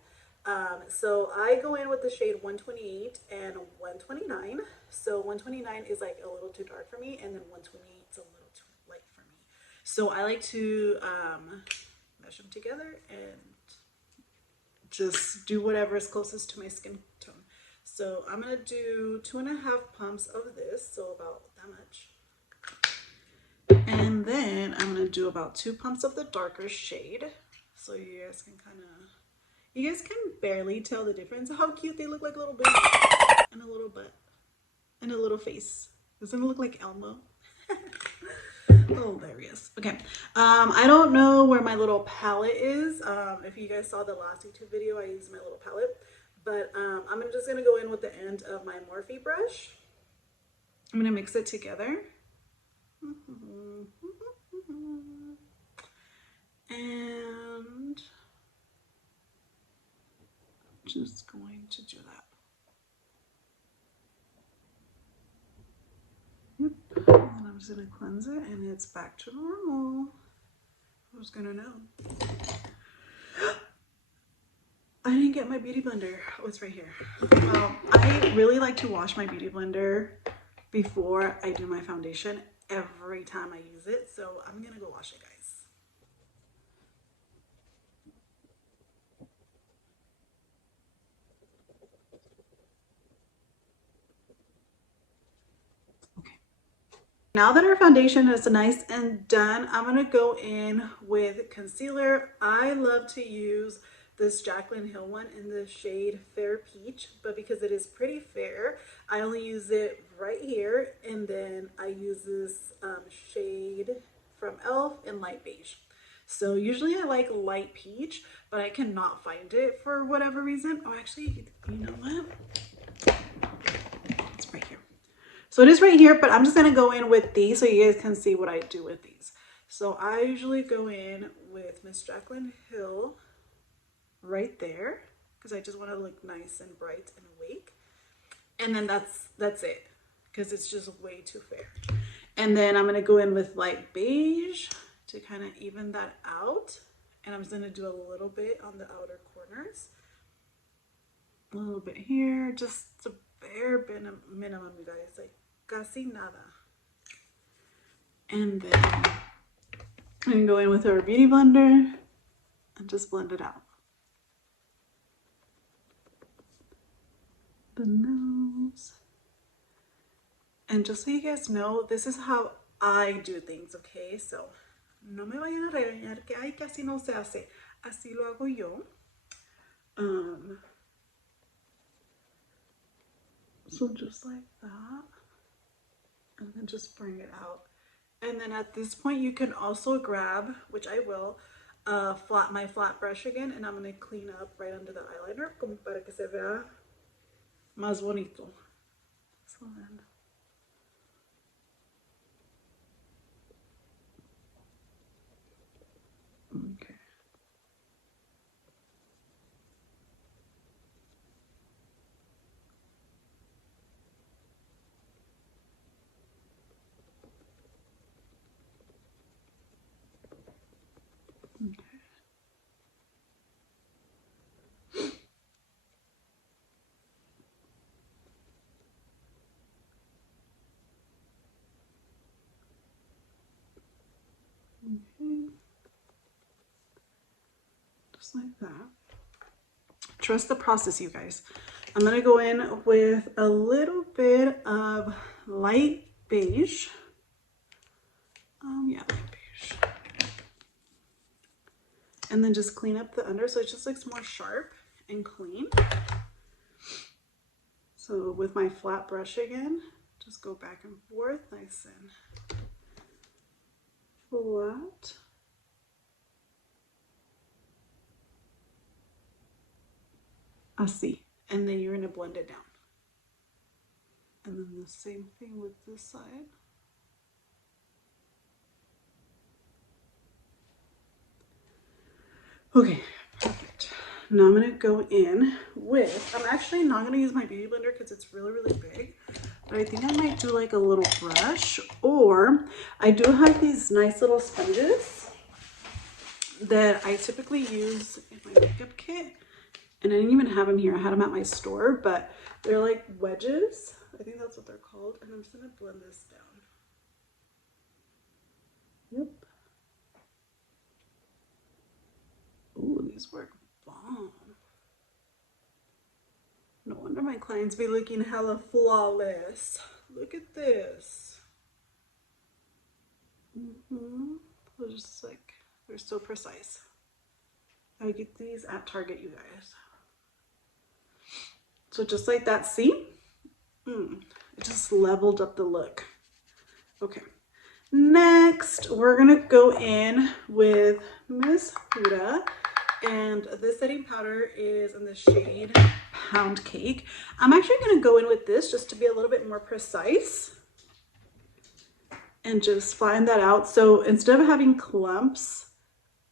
So I go in with the shade 128 and 129. So 129 is like a little too dark for me, and then 128 is a little too light for me. So I like to mesh them together and just do whatever is closest to my skin tone. So I'm gonna do 2.5 pumps of this, so about that much. And then I'm gonna do about 2 pumps of the darker shade, so you guys can you guys can barely tell the difference. How cute they look, like little babies, and a little butt, and a little face. Doesn't it look like Elmo? Hilarious. Okay, I don't know where my little palette is. If you guys saw the last YouTube video, I used my little palette, but I'm just gonna go in with the end of my Morphe brush. I'm gonna mix it together. And just going to do that. Yep. And I'm just gonna cleanse it, and it's back to normal. Who's gonna know? I didn't get my beauty blender. Oh, it's right here. Well, I really like to wash my beauty blender before I do my foundation every time I use it. So I'm gonna go wash it, guys. Now that our foundation is nice and done, I'm going to go in with concealer. I love to use this Jaclyn Hill one in the shade Fair Peach, but because it is pretty fair, I only use it right here, and then I use this shade from e.l.f. in light beige. So usually I like light peach, but I cannot find it for whatever reason. Oh, actually, you know what? It's right here. So it is right here, but I'm just going to go in with these so you guys can see what I do with these. So I usually go in with Miss Jaclyn Hill right there because I just want to look nice and bright and awake. And then that's it because it's just way too fair. And then I'm going to go in with light beige to kind of even that out. And I'm just going to do a little bit on the outer corners. A little bit here, just the bare minimum, you guys, like casi nada. And then I'm gonna go in with our beauty blender and just blend it out. The nose. And just so you guys know, this is how I do things, okay? So, no me vayan a regañar que ay, que así no se hace. Así lo hago yo. So just like that. And then just bring it out. And then at this point, you can also grab, which I will, my flat brush again, and I'm going to clean up right under the eyeliner como para que se vea más bonito. So then, okay. Okay. Just like that. Trust the process, you guys. I'm going to go in with a little bit of light beige. Yeah, light beige. And then just clean up the under so it just looks more sharp and clean. So with my flat brush again, just go back and forth, nice and flat. Así. And then you're going to blend it down. And then the same thing with this side. Okay, perfect. Now I'm going to go in with, I'm actually not going to use my beauty blender because it's really, really big. But I think I might do like a little brush, or I do have these nice little sponges that I typically use in my makeup kit. And I didn't even have them here. I had them at my store, but they're like wedges. I think that's what they're called. And I'm just going to blend this down. Yep. Ooh, these work bomb. No wonder my clients be looking hella flawless. Look at this. They're just like, they're so precise. I get these at Target, you guys. So just like that, see? It just leveled up the look. Okay. Next, we're gonna go in with Miss Huda, and this setting powder is in the shade Pound Cake. I'm actually gonna go in with this just to be a little bit more precise and just flatten that out. So instead of having clumps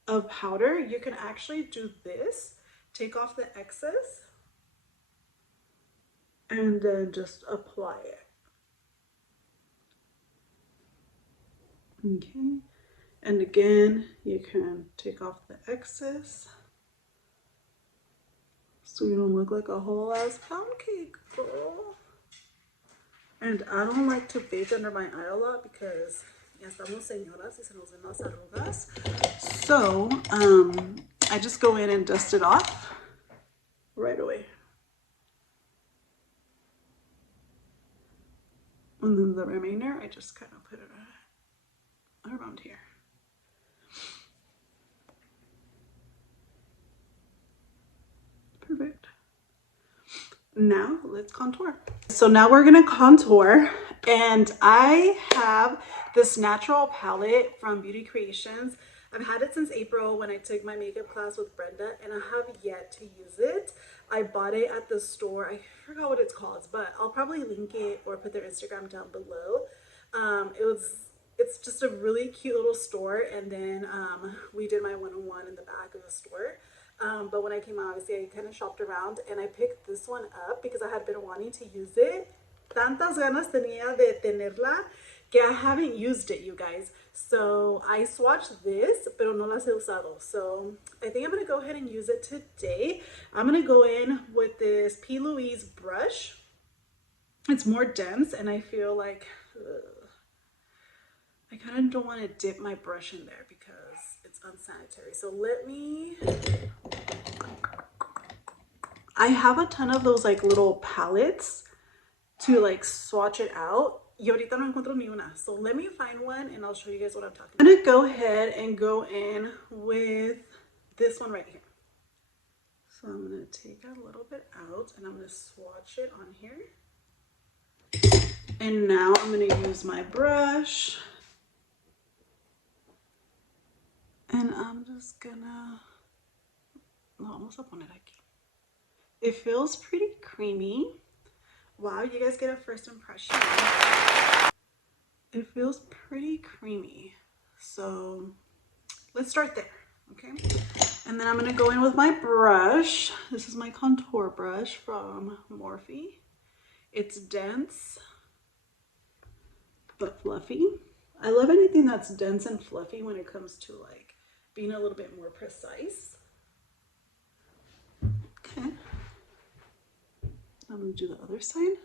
of powder, you can actually do this, take off the excess, and then just apply it. Okay, and again, you can take off the excess so you don't look like a whole ass pound cake, girl. And I don't like to bake under my eye a lot because ya estamos señoras y se nos ven las arrugas. So I just go in and dust it off right away. And then the remainder, I just kind of put it around here. Perfect. Now let's contour. So now we're gonna contour, and I have this natural palette from Beauty Creations. I've had it since April when I took my makeup class with Brenda, and I have yet to use it. I bought it at the store. I forgot what it's called, but I'll probably link it or put their Instagram down below. It's just a really cute little store, and then we did my one-on-one in the back of the store. But when I came out, obviously I kind of shopped around and I picked this one up because I had been wanting to use it. Tantas ganas tenía de tenerla que I haven't used it, you guys. So I swatched this, pero no las he usado. So I think I'm gonna go ahead and use it today. I'm gonna go in with this P. Louise brush. It's more dense, and I feel like I kind of don't want to dip my brush in there because it's unsanitary. So let me... I have a ton of those like little palettes to like swatch it out. Y ahorita no encuentro ni una. So let me find one and I'll show you guys what I'm talking about. I'm gonna go ahead and go in with this one right here. So I'm gonna take a little bit out and I'm gonna swatch it on here. And now I'm gonna use my brush. And I'm just gonna... Vamos a poner aquí. It feels pretty creamy. Wow, you guys get a first impression. It feels pretty creamy. So let's start there, okay? And then I'm gonna go in with my brush. This is my contour brush from Morphe. It's dense, but fluffy. I love anything that's dense and fluffy when it comes to like being a little bit more precise. Okay. I'm gonna do the other side.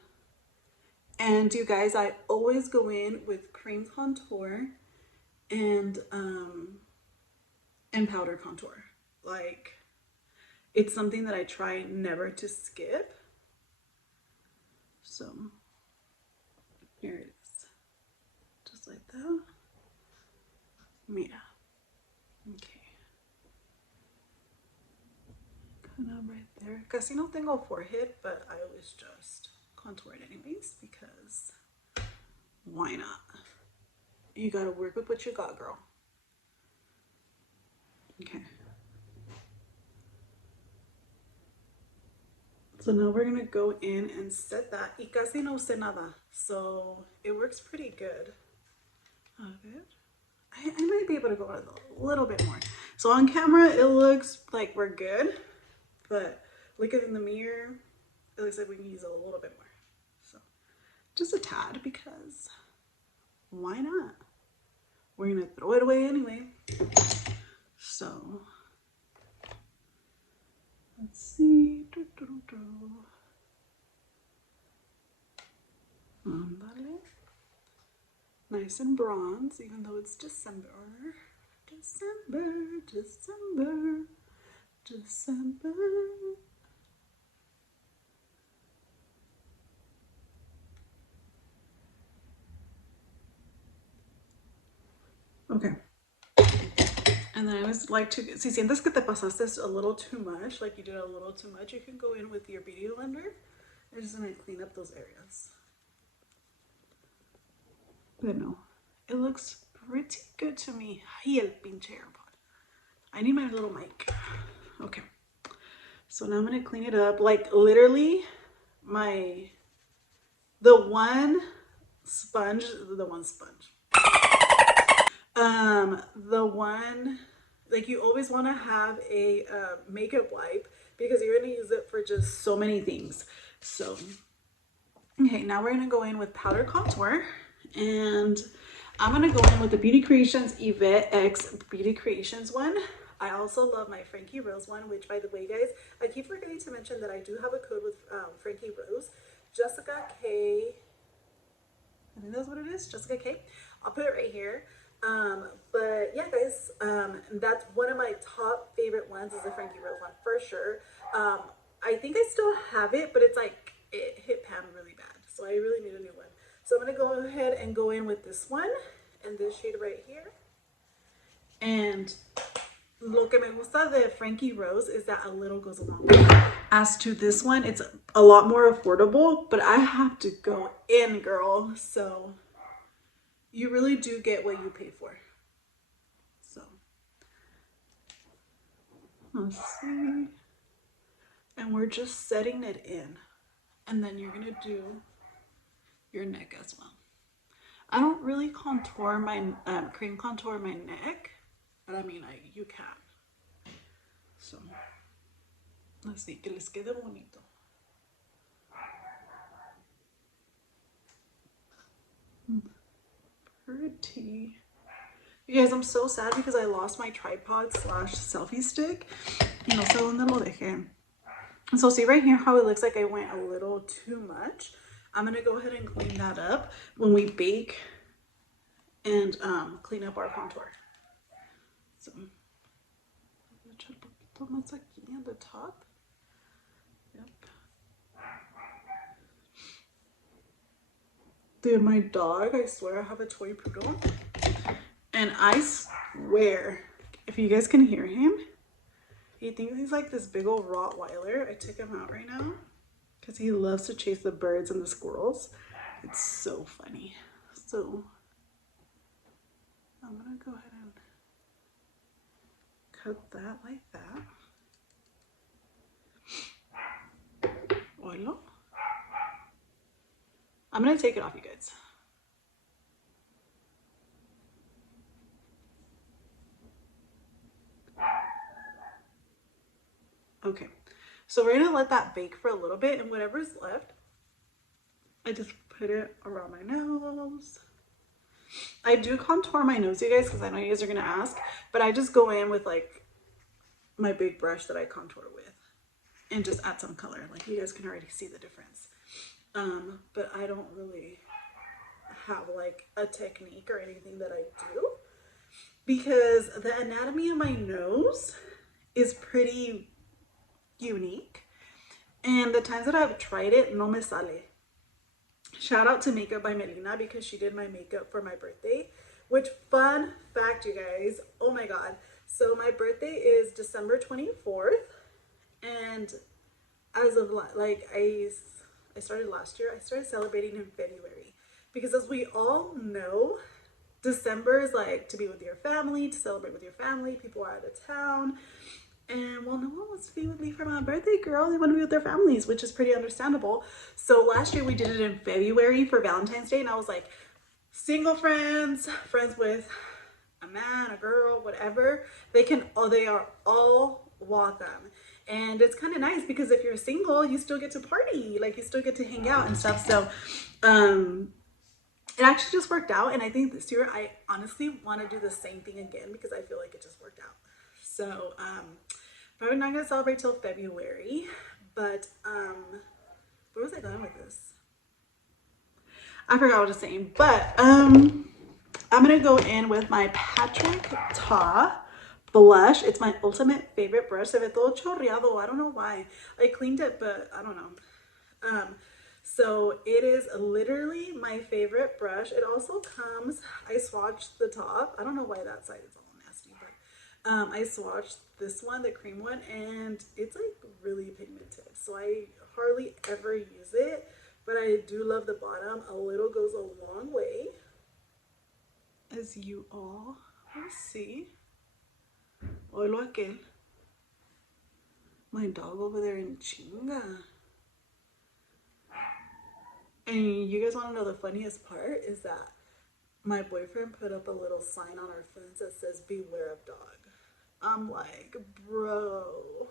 And you guys, I always go in with cream contour and powder contour. Like, it's something that I try never to skip. So here it is, just like that. Mira. Okay. Kind of right there. Casi no tengo forehead, but I always just contour it anyways because why not? You gotta work with what you got, girl. Okay. So now we're gonna go in and set that. Y casi no sé nada, so it works pretty good. I might be able to go a little bit more. So on camera, it looks like we're good, but looking in the mirror, it looks like we can use a little bit more. So just a tad, because why not? We're gonna throw it away anyway. So let's see. Andale. Nice and bronze, even though it's December. December, December, December. Okay. And then I always like to, si sientes que te pasaste a little too much, like you did a little too much, you can go in with your beauty blender and just gonna clean up those areas. But no, it looks pretty good to me. Ay, el pinche AirPod. I need my little mic. Okay. So now I'm gonna clean it up. Like literally the one sponge, like you always want to have a makeup wipe because you're going to use it for just so many things. So okay, now we're going to go in with powder contour, and I'm going to go in with the Beauty Creations Yvette X Beauty Creations one. I also love my Frankie Rose one, which by the way, guys, I keep forgetting to mention that I do have a code with Frankie Rose. Jessica.Karla I think that's what it is, Jessica.K. I'll put it right here. But yeah, guys, that's one of my top favorite ones is the Frankie Rose one for sure. I think I still have it, but it's like it hit pan really bad, so I really need a new one. So I'm gonna go ahead and go in with this one and this shade right here. And lo que me gusta de Frankie Rose is that a little goes a long way. As to this one, it's a lot more affordable, but I have to go in, girl. So you really do get what you pay for. So let's see. And we're just setting it in. And then you're gonna do your neck as well. I don't really contour my cream contour my neck, but I mean, you can. So así que les quede bonito. Pretty. You guys, I'm so sad because I lost my tripod slash selfie stick. Y no sé dónde lo dejé. So see right here how it looks like I went a little too much. I'm gonna go ahead and clean that up when we bake and clean up our contour. So I'm gonna echar un poquito más aquí at the top. Yep. Dude, my dog, I swear I have a toy poodle. And I swear, if you guys can hear him, he thinks he's like this big old Rottweiler. I took him out right now because he loves to chase the birds and the squirrels. It's so funny. So I'm gonna go ahead and cut that like that. Oilo. I'm gonna take it off, you guys. Okay, so we're gonna let that bake for a little bit, and whatever's left, I just put it around my nose. I do contour my nose, you guys, because I know you guys are gonna ask, but I just go in with like my big brush that I contour with and just add some color. Like you guys can already see the difference. But I don't really have like a technique or anything that I do because the anatomy of my nose is pretty unique. And the times that I've tried it, no me sale. Shout out to Makeup by Melina because she did my makeup for my birthday. Which, fun fact, you guys, oh my god. So my birthday is December 24th. And as of like, I started last year. I started celebrating in February. Because as we all know, December is like to be with your family, to celebrate with your family. People are out of town. And well, no one wants to be with me for my birthday, girl. They want to be with their families, which is pretty understandable. So last year we did it in February for Valentine's Day. And I was like, single friends, friends with a man, a girl, whatever, they are all welcome. And it's kind of nice because if you're single, you still get to party, like you still get to hang out and stuff. So it actually just worked out. And I think this year I honestly want to do the same thing again because I feel like it just worked out. So probably not gonna celebrate till February, but where was I going with this? I forgot what I was saying, but I'm gonna go in with my Patrick Ta blush. It's my ultimate favorite brush. Se ve todo chorreado. I don't know why. I cleaned it, but I don't know. So it is literally my favorite brush. It also comes, I swatched the top. I don't know why that side is all nasty, but I swatched this one, the cream one, and it's like really pigmented. So I hardly ever use it, but I do love the bottom. A little goes a long way, as you all will see. Oilo aquel. My dog over there in chinga. And you guys want to know the funniest part is that my boyfriend put up a little sign on our fence that says beware of dog. I'm like, bro.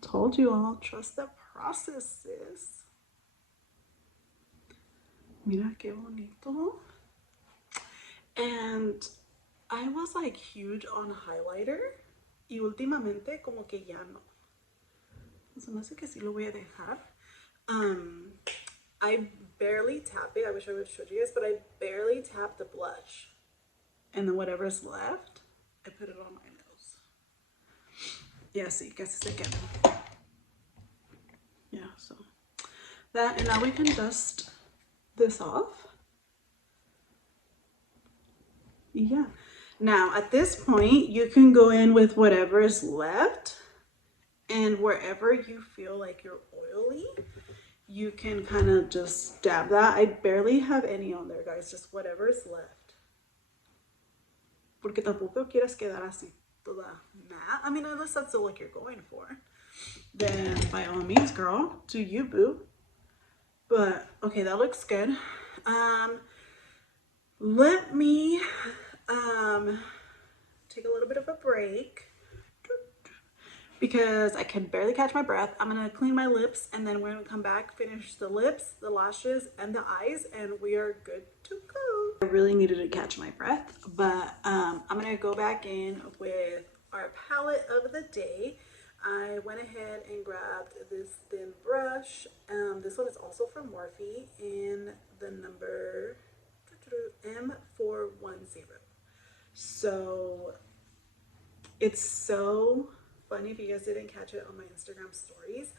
Told you all, trust the process, sis. Mira que bonito. And I was like huge on highlighter. Y últimamente como que ya no. Se me hace que sí lo voy a dejar. Um, I barely tap it. I wish I would have showed you guys, but I barely tap the blush. And then whatever's left, I put it on my nose. Yeah, see, guess it's again. Yeah, so that, and now we can dust this off. Yeah. Now, at this point, you can go in with whatever is left, and wherever you feel like you're oily, you can kind of just dab that. I barely have any on there, guys, just whatever is left. Porque tampoco quieres quedar así toda matte. I mean, unless that's the look you're going for, then by all means, girl, do you, boo. But okay, that looks good. Let me take a little bit of a break because I can barely catch my breath. I'm gonna clean my lips and then we're gonna come back, finish the lips, the lashes, and the eyes, and we are good to go. I really needed to catch my breath, but I'm gonna go back in with our palette of the day. I went ahead and grabbed this thin brush. This one is also from Morphe in the number M410. So it's so funny. If you guys didn't catch it on my Instagram stories,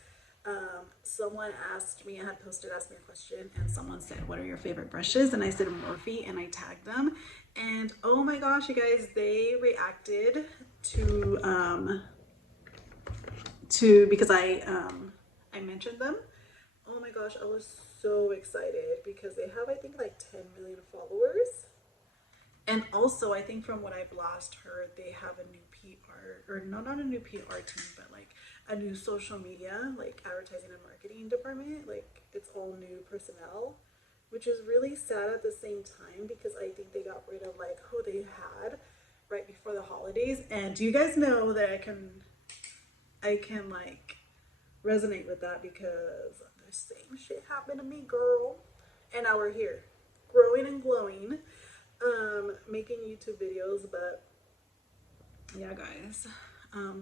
someone asked me, I had posted, asked me a question, and someone said, what are your favorite brushes? And I said Morphe, and I tagged them, and oh my gosh, you guys, they reacted to because I mentioned them. Oh my gosh, I was so excited because they have, I think, like 10 million followers. And also, I think from what I've last heard, they have a new PR, or no, not a new PR team, but like a new social media, like advertising and marketing department. Like it's all new personnel, which is really sad at the same time because I think they got rid of like who they had right before the holidays. And do you guys know that I can like resonate with that because the same shit happened to me, girl. And now we're here, growing and glowing, making YouTube videos. But yeah, guys,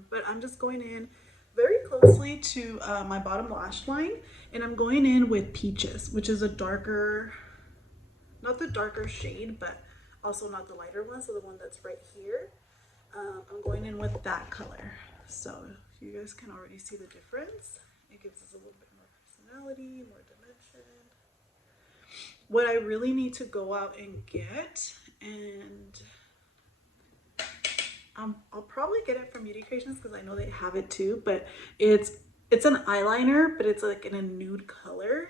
but I'm just going in very closely to my bottom lash line, and I'm going in with Peaches, which is a darker, not the darker shade, but also not the lighter one, so the one that's right here. I'm going in with that color, so you guys can already see the difference. It gives us a little bit more personality, more dimension. What I really need to go out and get, and I'll probably get it from Beauty Creations because I know they have it too, but it's an eyeliner, but it's like in a nude color.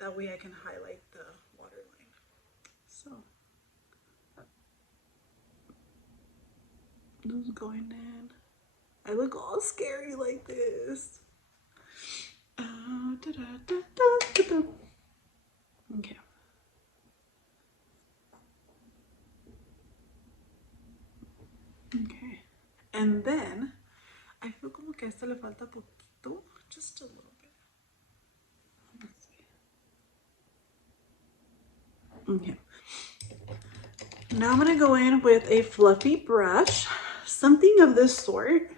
That way I can highlight the waterline. So this is going in. I look all scary like this. Okay. Okay. And then I feel como que a esta le falta poquito, just a little bit. Let's see. Okay. Now I'm gonna go in with a fluffy brush, something of this sort.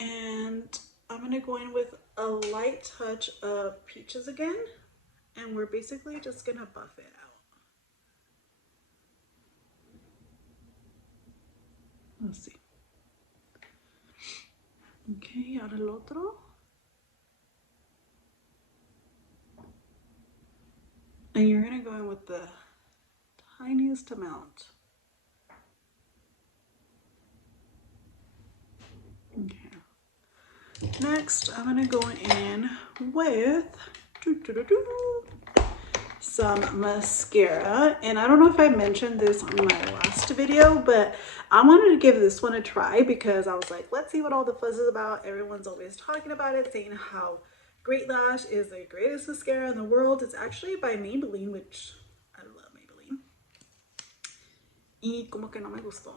And I'm gonna go in with a light touch of Peaches again. And we're basically just gonna buff it out. Let's see. Okay, ahora el otro. And you're gonna go in with the tiniest amount. Okay. Next, I'm gonna go in with some mascara, and I don't know if I mentioned this on my last video, but I wanted to give this one a try because I was like, let's see what all the fuzz is about. Everyone's always talking about it, saying how Great Lash is the greatest mascara in the world. It's actually by Maybelline, which I love Maybelline. Y como que no me gustó.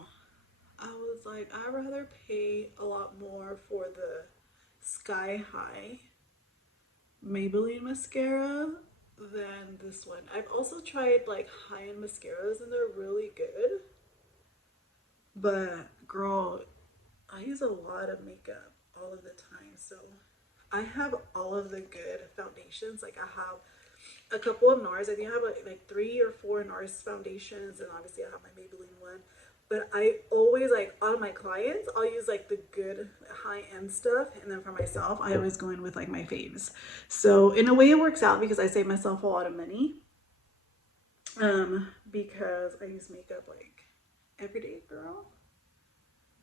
I was like, I'd rather pay a lot more for the Sky High Maybelline mascara than this one. I've also tried like high-end mascaras and they're really good, but girl, I use a lot of makeup all of the time, so I have all of the good foundations. Like I have a couple of NARS. I think I have like 3 or 4 NARS foundations, and obviously I have my Maybelline one. But I always, like, on my clients, I'll use like the good high-end stuff, and then for myself, I always go in with like my faves. So in a way, it works out because I save myself a lot of money. Because I use makeup like every day, girl.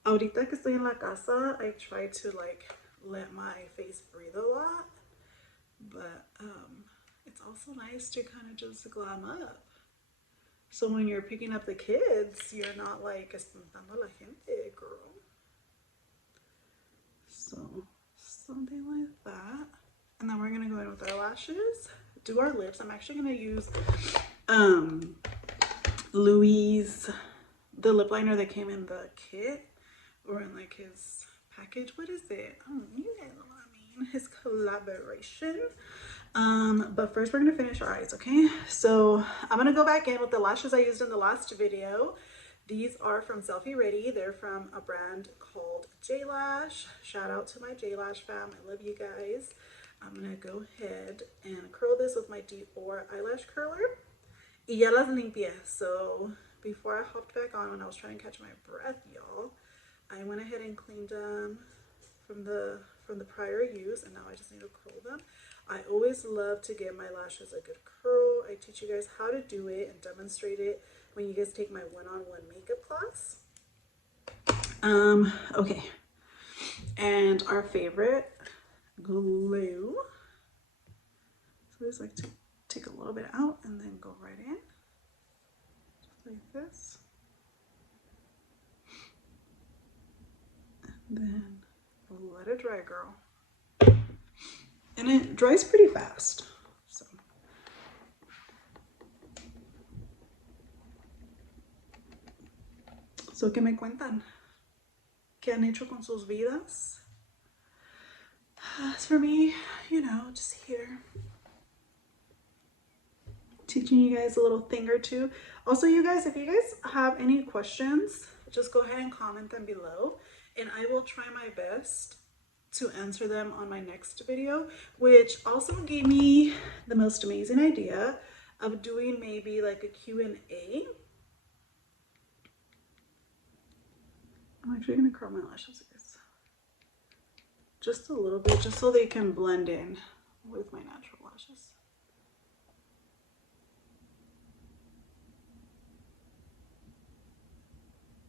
Ahorita que estoy en la casa, I try to like let my face breathe a lot, but it's also nice to kind of just glam up. So when you're picking up the kids, you're not like espantando a la gente, girl. So something like that. And then we're gonna go in with our lashes, do our lips. I'm actually gonna use Louis, the lip liner that came in the kit or in like his package. What is it? You guys know what I mean. His collaboration. But first we're gonna finish our eyes, okay? So I'm gonna go back in with the lashes I used in the last video. These are from Selfie Ready. They're from a brand called J-Lash. Shout out to my J-Lash fam. I love you guys. I'm gonna go ahead and curl this with my Dior eyelash curler. Y ya las limpié. So before I hopped back on, when I was trying to catch my breath, y'all, I went ahead and cleaned them from the prior use, and now I just need to curl them. I always love to give my lashes a good curl. I teach you guys how to do it and demonstrate it when you guys take my one-on-one makeup class. Okay. And our favorite glue. So I just like to take a little bit out and then go right in. Just like this. And then let it dry, girl. And it dries pretty fast. So ¿qué me cuentan? ¿Qué han hecho con sus vidas? As for me, you know, just here teaching you guys a little thing or two. Also, you guys, if you guys have any questions, just go ahead and comment them below, and I will try my best to answer them on my next video, which also gave me the most amazing idea of doing maybe like a Q&A. I'm actually gonna curl my lashes, guys, just a little bit, just so they can blend in with my natural lashes.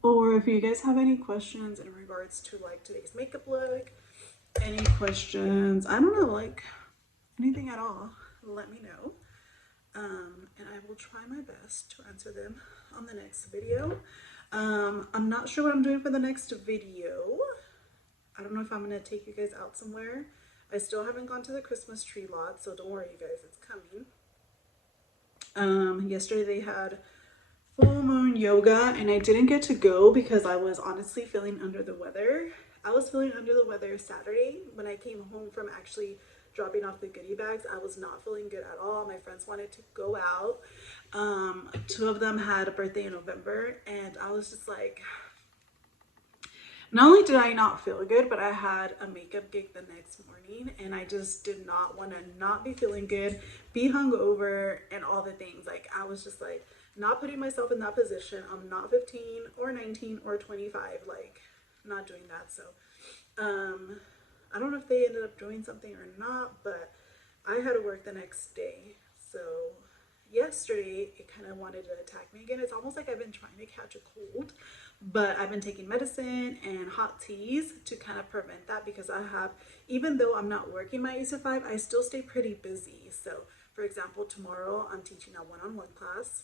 Or if you guys have any questions in regards to like today's makeup look, any questions, I don't know, like anything at all, let me know. And I will try my best to answer them on the next video. I'm not sure what I'm doing for the next video. I don't know if I'm gonna take you guys out somewhere. I still haven't gone to the Christmas tree lot, so don't worry, you guys, it's coming. Yesterday they had full moon yoga, and I didn't get to go because I was honestly feeling under the weather. I was feeling under the weather Saturday when I came home from actually dropping off the goodie bags. I was not feeling good at all. My friends wanted to go out. 2 of them had a birthday in November, and I was just like, not only did I not feel good, but I had a makeup gig the next morning, and I just did not want to not be feeling good, be hungover, and all the things. Like, I was just like, not putting myself in that position. I'm not 15 or 19 or 25, like, not doing that. So I don't know if they ended up doing something or not, but I had to work the next day. So yesterday it kind of wanted to attack me again. It's almost like I've been trying to catch a cold, but I've been taking medicine and hot teas to kind of prevent that, because I have, even though I'm not working my 8 to 5, I still stay pretty busy. So for example, tomorrow I'm teaching a one-on-one class,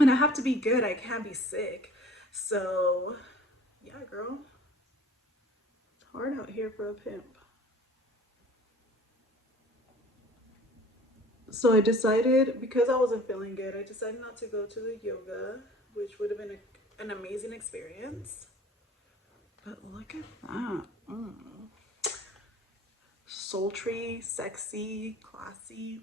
and I have to be good. I can't be sick. So yeah, girl, it's hard out here for a pimp. So I decided, because I wasn't feeling good, I decided not to go to the yoga, which would have been an amazing experience. But look at that. Sultry, sexy, classy.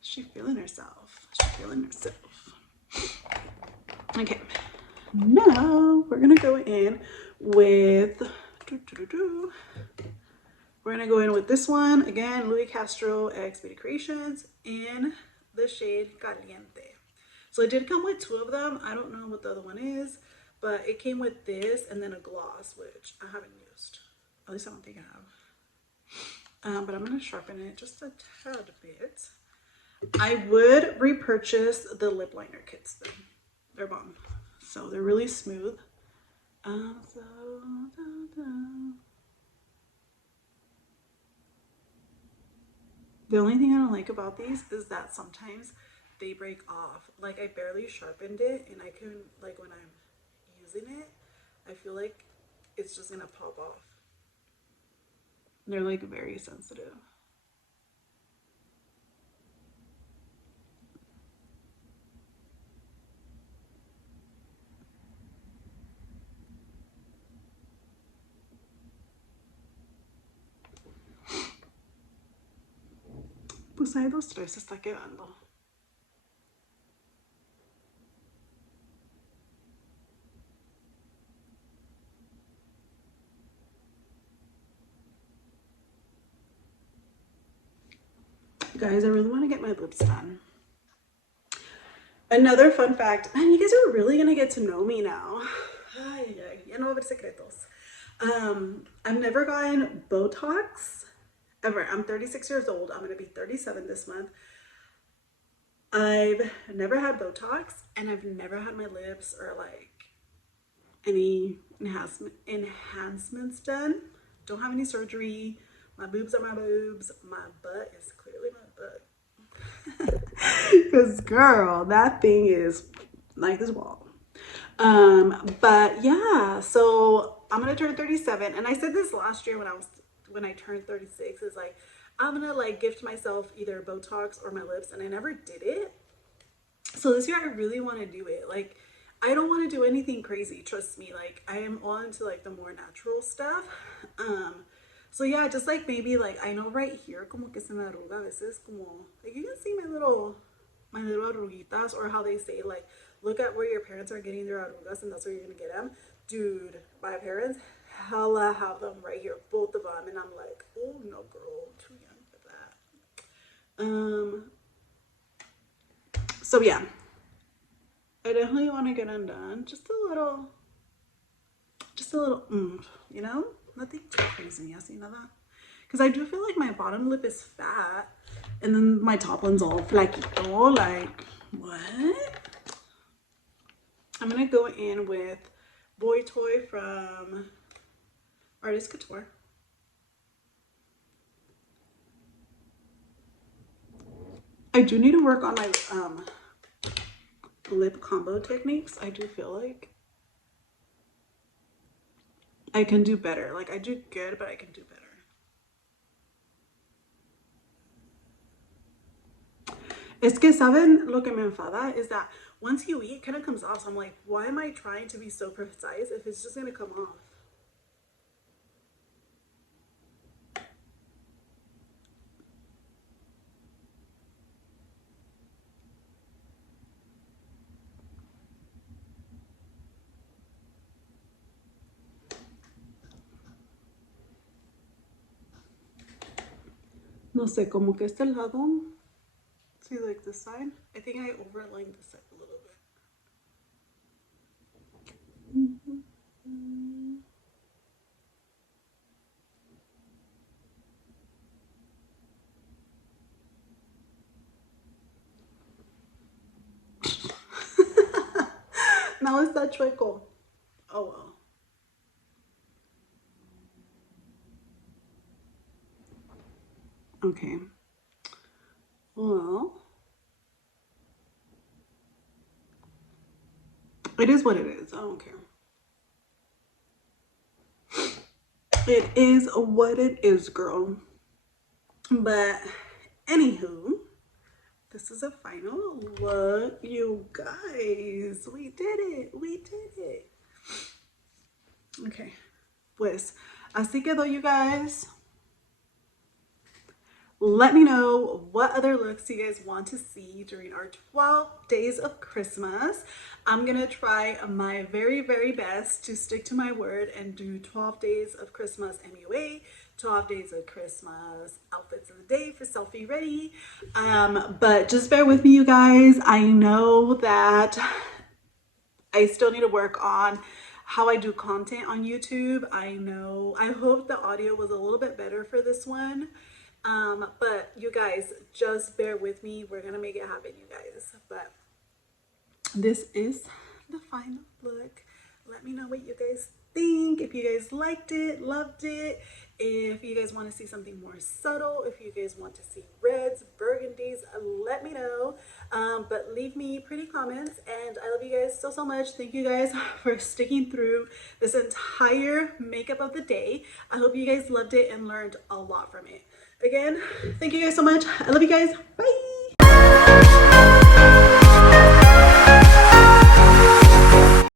She feeling herself. She feeling herself. Okay. Now we're gonna go in with We're gonna go in with this one again, Louis Castro X Beauty Creations in the shade Caliente. So it did come with 2 of them. I don't know what the other one is, but it came with this and then a gloss, which I haven't used. At least I don't think I have. But I'm gonna sharpen it just a tad bit. I would repurchase the lip liner kits though. They're bomb. So they're really smooth. The only thing I don't like about these is that sometimes they break off. Like I barely sharpened it and I can, like when I'm using it, I feel like it's just gonna pop off. They're like very sensitive. Pues hay 2, 3 se está quedando. Guys, I really want to get my lips done. Another fun fact, man, you guys are really gonna get to know me now. Ay, ya no va a haber secretos. I've never gotten Botox ever. I'm 36 years old. I'm gonna be 37 this month. I've never had Botox and I've never had my lips or like any enhancements done. Don't have any surgery. My boobs are my boobs. My butt is clearly my butt. Because girl, that thing is like this wall. But yeah, so I'm gonna turn 37, and I said this last year when I turned 36, is like I'm gonna like gift myself either Botox or my lips, and I never did it. So this year I really want to do it. Like I don't want to do anything crazy, trust me. Like I am all into like the more natural stuff. So yeah, just like maybe like I know right here como que se me arruga a veces, como like you can see my little arruguitas, or how they say like look at where your parents are getting their arrugas and that's where you're gonna get them. Dude, my parents hella have them right here, both of them, and I'm like, oh no girl, I'm too young for that. So yeah, I definitely want to get undone just a little, you know, nothing too crazy, así nada. Because I do feel like my bottom lip is fat and then my top one's all flaquito. Like, what? I'm gonna go in with Boy Toy from Artist Couture. I do need to work on my lip combo techniques. I do feel like I can do better. Like I do good, but I can do better. Es que saben lo que me enfada is that once you eat, it kind of comes off. So I'm like, why am I trying to be so precise if it's just gonna come off? No sé, como que este lado. See, like this side? I think I overlined this side a little bit. Now está chueco. Oh well. Okay. Well, it is what it is. I don't care. It is what it is, girl. But anywho, this is a final look, you guys. We did it. We did it. Okay. Pues, así quedó, you guys. let me know what other looks you guys want to see during our 12 days of Christmas. I'm gonna try my very, very best to stick to my word and do 12 days of Christmas MUA, 12 days of Christmas outfits of the day for selfie ready. But just bear with me, you guys. I know that I still need to work on how I do content on YouTube. I hope the audio was a little bit better for this one. But you guys, just bear with me. We're gonna make it happen, you guys. But this is the final look. Let me know what you guys think. If you guys liked it, loved it. If you guys want to see something more subtle, if you guys want to see reds, burgundies, let me know. But leave me pretty comments, and I love you guys so much. Thank you guys for sticking through this entire makeup of the day. I hope you guys loved it and learned a lot from it. Again, thank you guys so much. I love you guys. Bye.